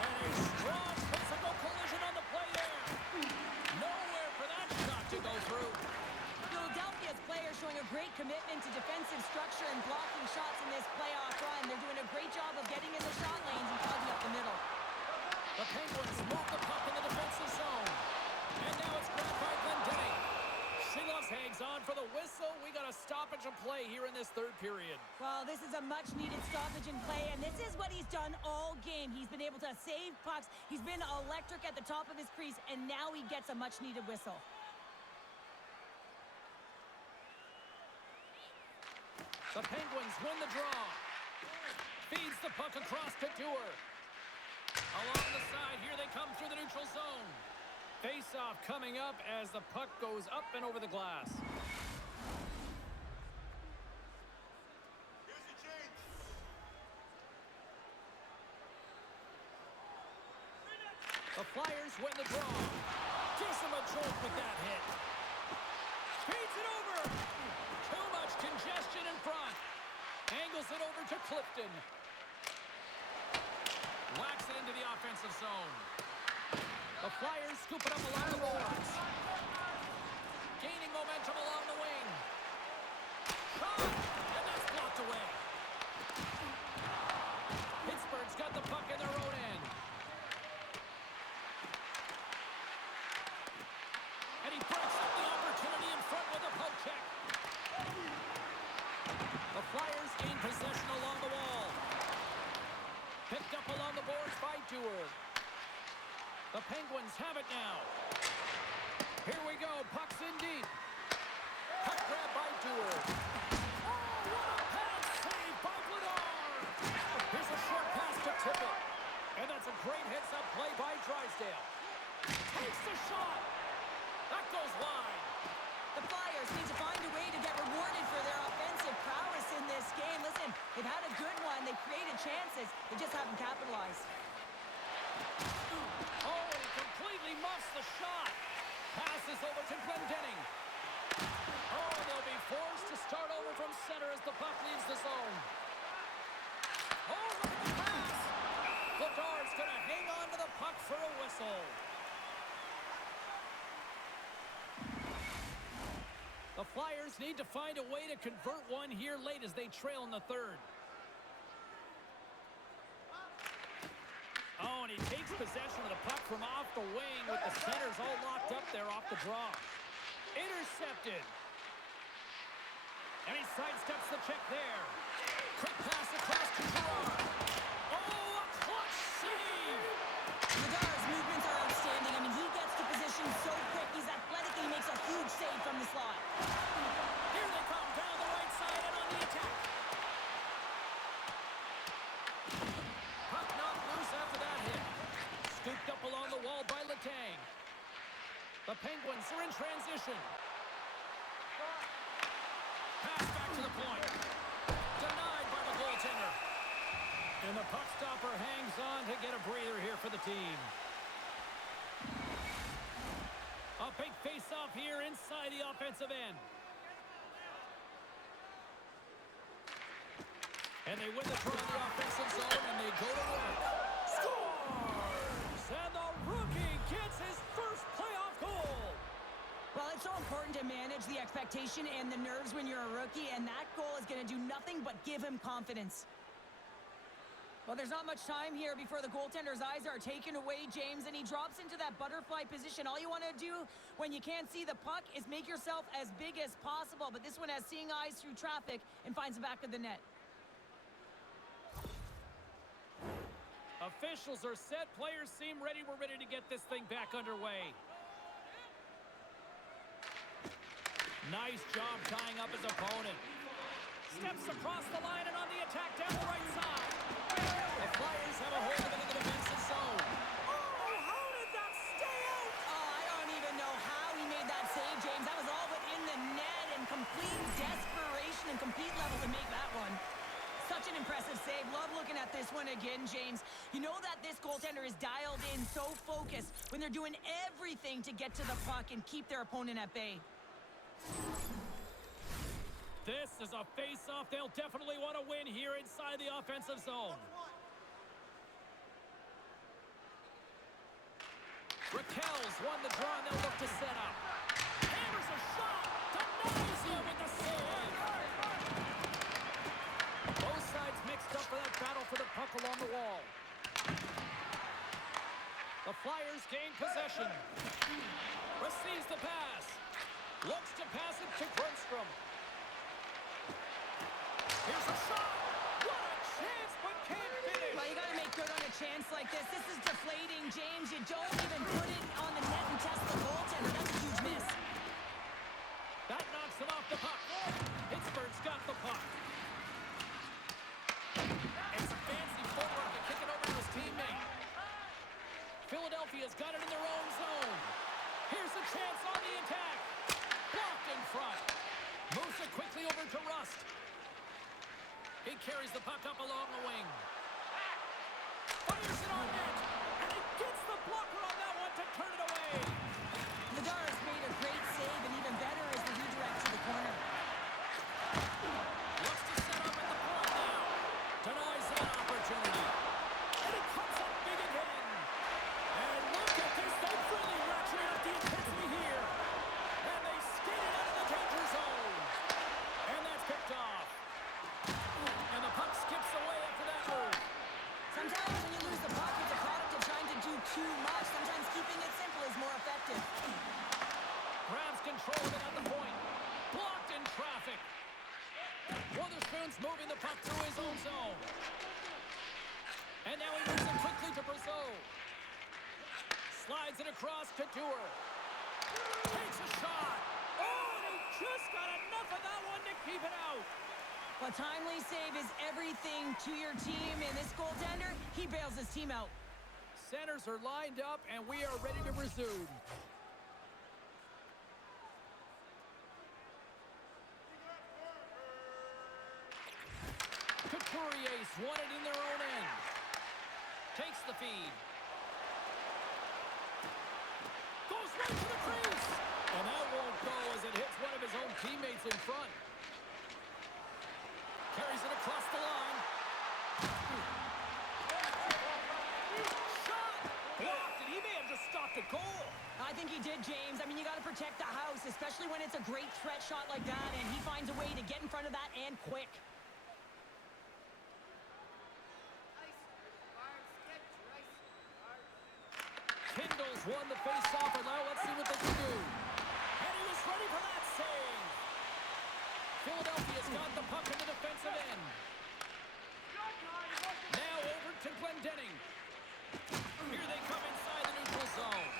And a strong physical collision on the play there. Nowhere for that shot to go through. Philadelphia's players showing a great commitment to defensive structure and blocking shots in this playoff run. They're doing a great job of getting in the shot lanes and clogging up the middle. The Penguins move the puck in the defensive zone. And now it's grabbed by Glendening. Sheloves hangs on for the whistle. We got a stoppage of play here in this third period. Well, this is a much-needed stoppage in play, and this is what he's done all game. He's been able to save pucks. He's been electric at the top of his crease, and now he gets a much-needed whistle. The Penguins win the draw. Feeds the puck across to Dewar. Along the side, here they come through the neutral zone. Face-off coming up as the puck goes up and over the glass. Flyers win the draw. Gives him a jolt with that hit. Feeds it over. Too much congestion in front. Angles it over to Clifton. Whacks it into the offensive zone. The Flyers scoop it up along the boards. Gaining momentum along the wing. Shot! And that's blocked away. Pittsburgh's got the puck in their own end. And he breaks up the opportunity in front with a poke check. The Flyers gain possession along the wall. Picked up along the boards by Dewar. The Penguins have it now. Here we go. Puck's in deep. Puck grab by Dewar. Oh, what a pass save by Bledar. Here's a short pass to Tippett. And that's a great heads-up play by Drysdale. Takes the shot. That goes wide. The Flyers need to find a way to get rewarded for their offensive prowess in this game. Listen, they've had a good one. They've created chances. They just haven't capitalized. Oh, he completely muffs the shot. Passes over to Glendening. Oh, they'll be forced to start over from center as the puck leaves the zone. Oh, look at the pass. Bledar's going to hang on to the puck for a whistle. The Flyers need to find a way to convert one here late as they trail in the third. Oh, and he takes possession of the puck from off the wing with the centers all locked up there off the draw. Intercepted. And he sidesteps the check there. Quick pass across to Gerard. Oh, a clutch save! Bledar's movements are outstanding. I mean, he gets to position so quick. He's athletic and he makes a huge save from the slot. Here they come down the right side and on the attack. Puck knocked loose after that hit. Scooped up along the wall by Letang. The Penguins are in transition. Pass back to the point. Denied by the goaltender. And the puck stopper hangs on to get a breather here for the team. A big face-off here inside the offensive end. And they win the draw in the offensive zone, and they go to work. Scores! And the rookie gets his first playoff goal. Well, it's so important to manage the expectation and the nerves when you're a rookie, and that goal is going to do nothing but give him confidence. Well, there's not much time here before the goaltender's eyes are taken away, James, and he drops into that butterfly position. All you want to do when you can't see the puck is make yourself as big as possible, but this one has seeing eyes through traffic and finds the back of the net. Officials are set. Players seem ready. We're ready to get this thing back underway. Nice job tying up his opponent. Steps across the line and on the attack down the right side. The Flyers have a hold of it in the defensive zone. Oh, how did that stay out? Oh, I don't even know how he made that save, James. That was all but in the net and complete desperation and complete level to make that one. Such an impressive save. Love looking at this one again, James. You know that this goaltender is dialed in, so focused when they're doing everything to get to the puck and keep their opponent at bay. This is a face-off they'll definitely want to win here inside the offensive zone. Raquel's won the draw and they'll look to set up. Hammers a shot. Denies him with the save. Both sides mixed up for that battle for the puck along the wall. The Flyers gain possession. Receives the pass. Looks to pass it to Grundstrom. Here's a shot. What a chance, but can't finish. Well, you got to make good on a chance like this. This is deflating, James. You don't even put it on the net and test the goaltender. That's a huge miss. That knocks him off the puck. Pittsburgh's got the puck. It's a fancy footwork to kick it over to his teammate. Philadelphia's got it in their own zone. Here's a chance on the attack. Blocked in front. Moves it quickly over to Rust. He carries the puck up along the wing. Fires it on net. And he gets the blocker on that Penguins moving the puck through his own zone. And now he moves it quickly to Brazeau. Slides it across to Dewar. Takes a shot. Oh, and he just got enough of that one to keep it out. A timely save is everything to your team, and this goaltender, he bails his team out. Centers are lined up, and we are ready to resume. Couturier won it in their own end. Takes the feed. Goes right to the crease. And that won't go as it hits one of his own teammates in front. Carries it across the line. Shot! Blocked, and he may have just stopped a goal. I think he did, James. I mean, you got to protect the house, especially when it's a great threat shot like that, and he finds a way to get in front of that and quick. Kindle's won the face-off, and now let's see what they can do. And he was ready for that save. Philadelphia's got the puck in the defensive end. Now over to Glendening. Here they come inside the neutral zone.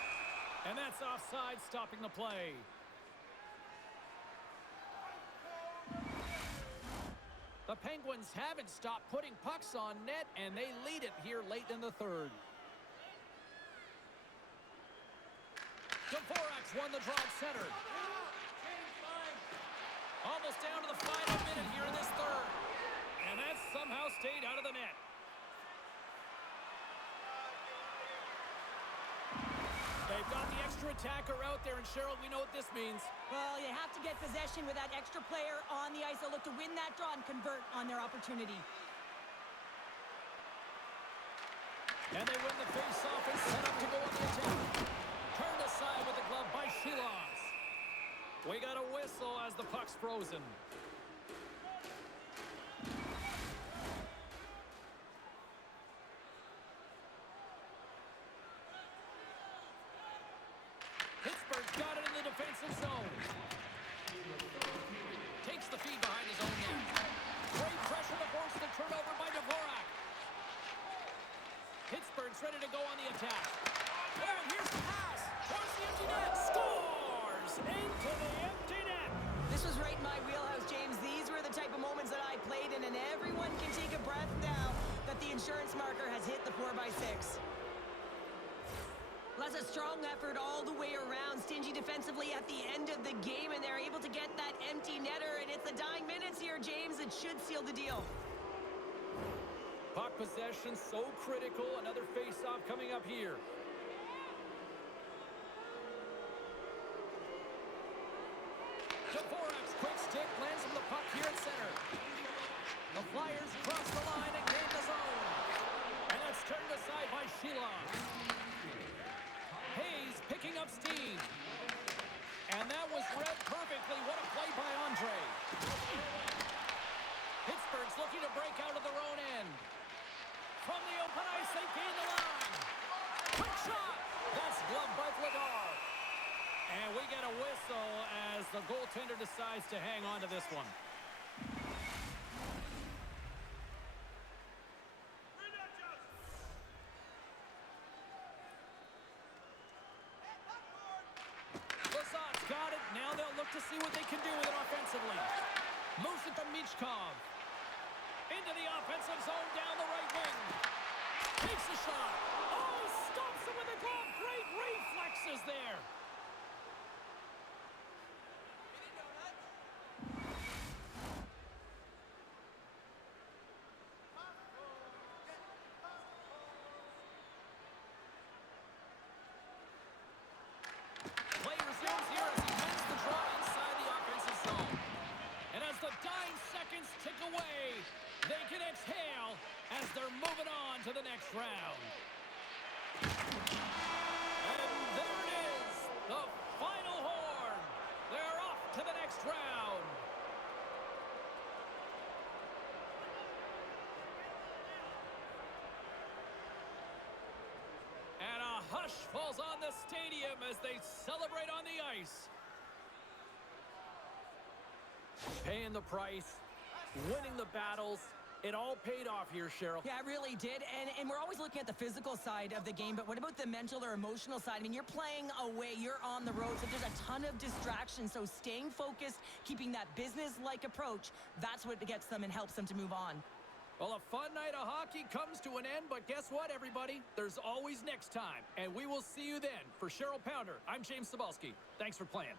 And that's offside, stopping the play. The Penguins haven't stopped putting pucks on net, and they lead it here late in the third. Dvorak won the draw at center. Almost down to the final minute here in this third. And that somehow stayed out of the net. They've got the extra attacker out there, and Cheryl, we know what this means. Well, you have to get possession with that extra player on the ice. They'll look to win that draw and convert on their opportunity. And they win the face-off and set up to go on the attack. Turned aside with the glove by Shilas. We got a whistle as the puck's frozen. Pittsburgh's got it in the defensive zone. Takes the feed behind his own net. Great pressure to force the turnover by Dvorak. Pittsburgh's ready to go on the attack. Oh, here's the pass. Towards the empty net. Scores into the empty net. This was right in my wheelhouse, James. These were the type of moments that I played in, and everyone can take a breath now that the insurance marker has hit the 4x6. Well, that's a strong effort all the way around. Stingy defensively at the end of the game, and they're able to get that empty netter, and it's the dying minutes here, James. It should seal the deal. Puck possession so critical. Another face-off coming up here. Dvorak's quick stick lands him the puck here at center. The Flyers cross the line and gain the zone. And that's turned aside by Shilas. Hayes picking up steam. And that was read perfectly. What a play by Andre. Pittsburgh's looking to break out of their own end. From the open ice, they gain the line. Quick shot. That's gloved by Vladar. And we get a whistle as the goaltender decides to hang on to this one. Lazat's got it. Now they'll look to see what they can do with it offensively. Moves it to Michkov. Into the offensive zone down the right wing. Takes the shot. Oh, stops him with a glove. Great reflexes there. Play resumes here as he wins the draw inside the offensive zone. And as the dying seconds tick away, they can exhale as they're moving on to the next round. And there it is, the final horn. They're off to the next round. And a hush falls on the stadium as they celebrate on the ice. Paying the price. winning the battles. It all paid off here, Cheryl. Yeah, it really did. And we're always looking at the physical side of the game, but what about the mental or emotional side? I mean, you're playing away, you're on the road, so there's a ton of distractions. So staying focused, keeping that business-like approach, that's what gets them and helps them to move on. Well, a fun night of hockey comes to an end, but guess what, everybody? There's always next time, and we will see you then. For Cheryl Pounder, I'm James Cebulski. Thanks for playing.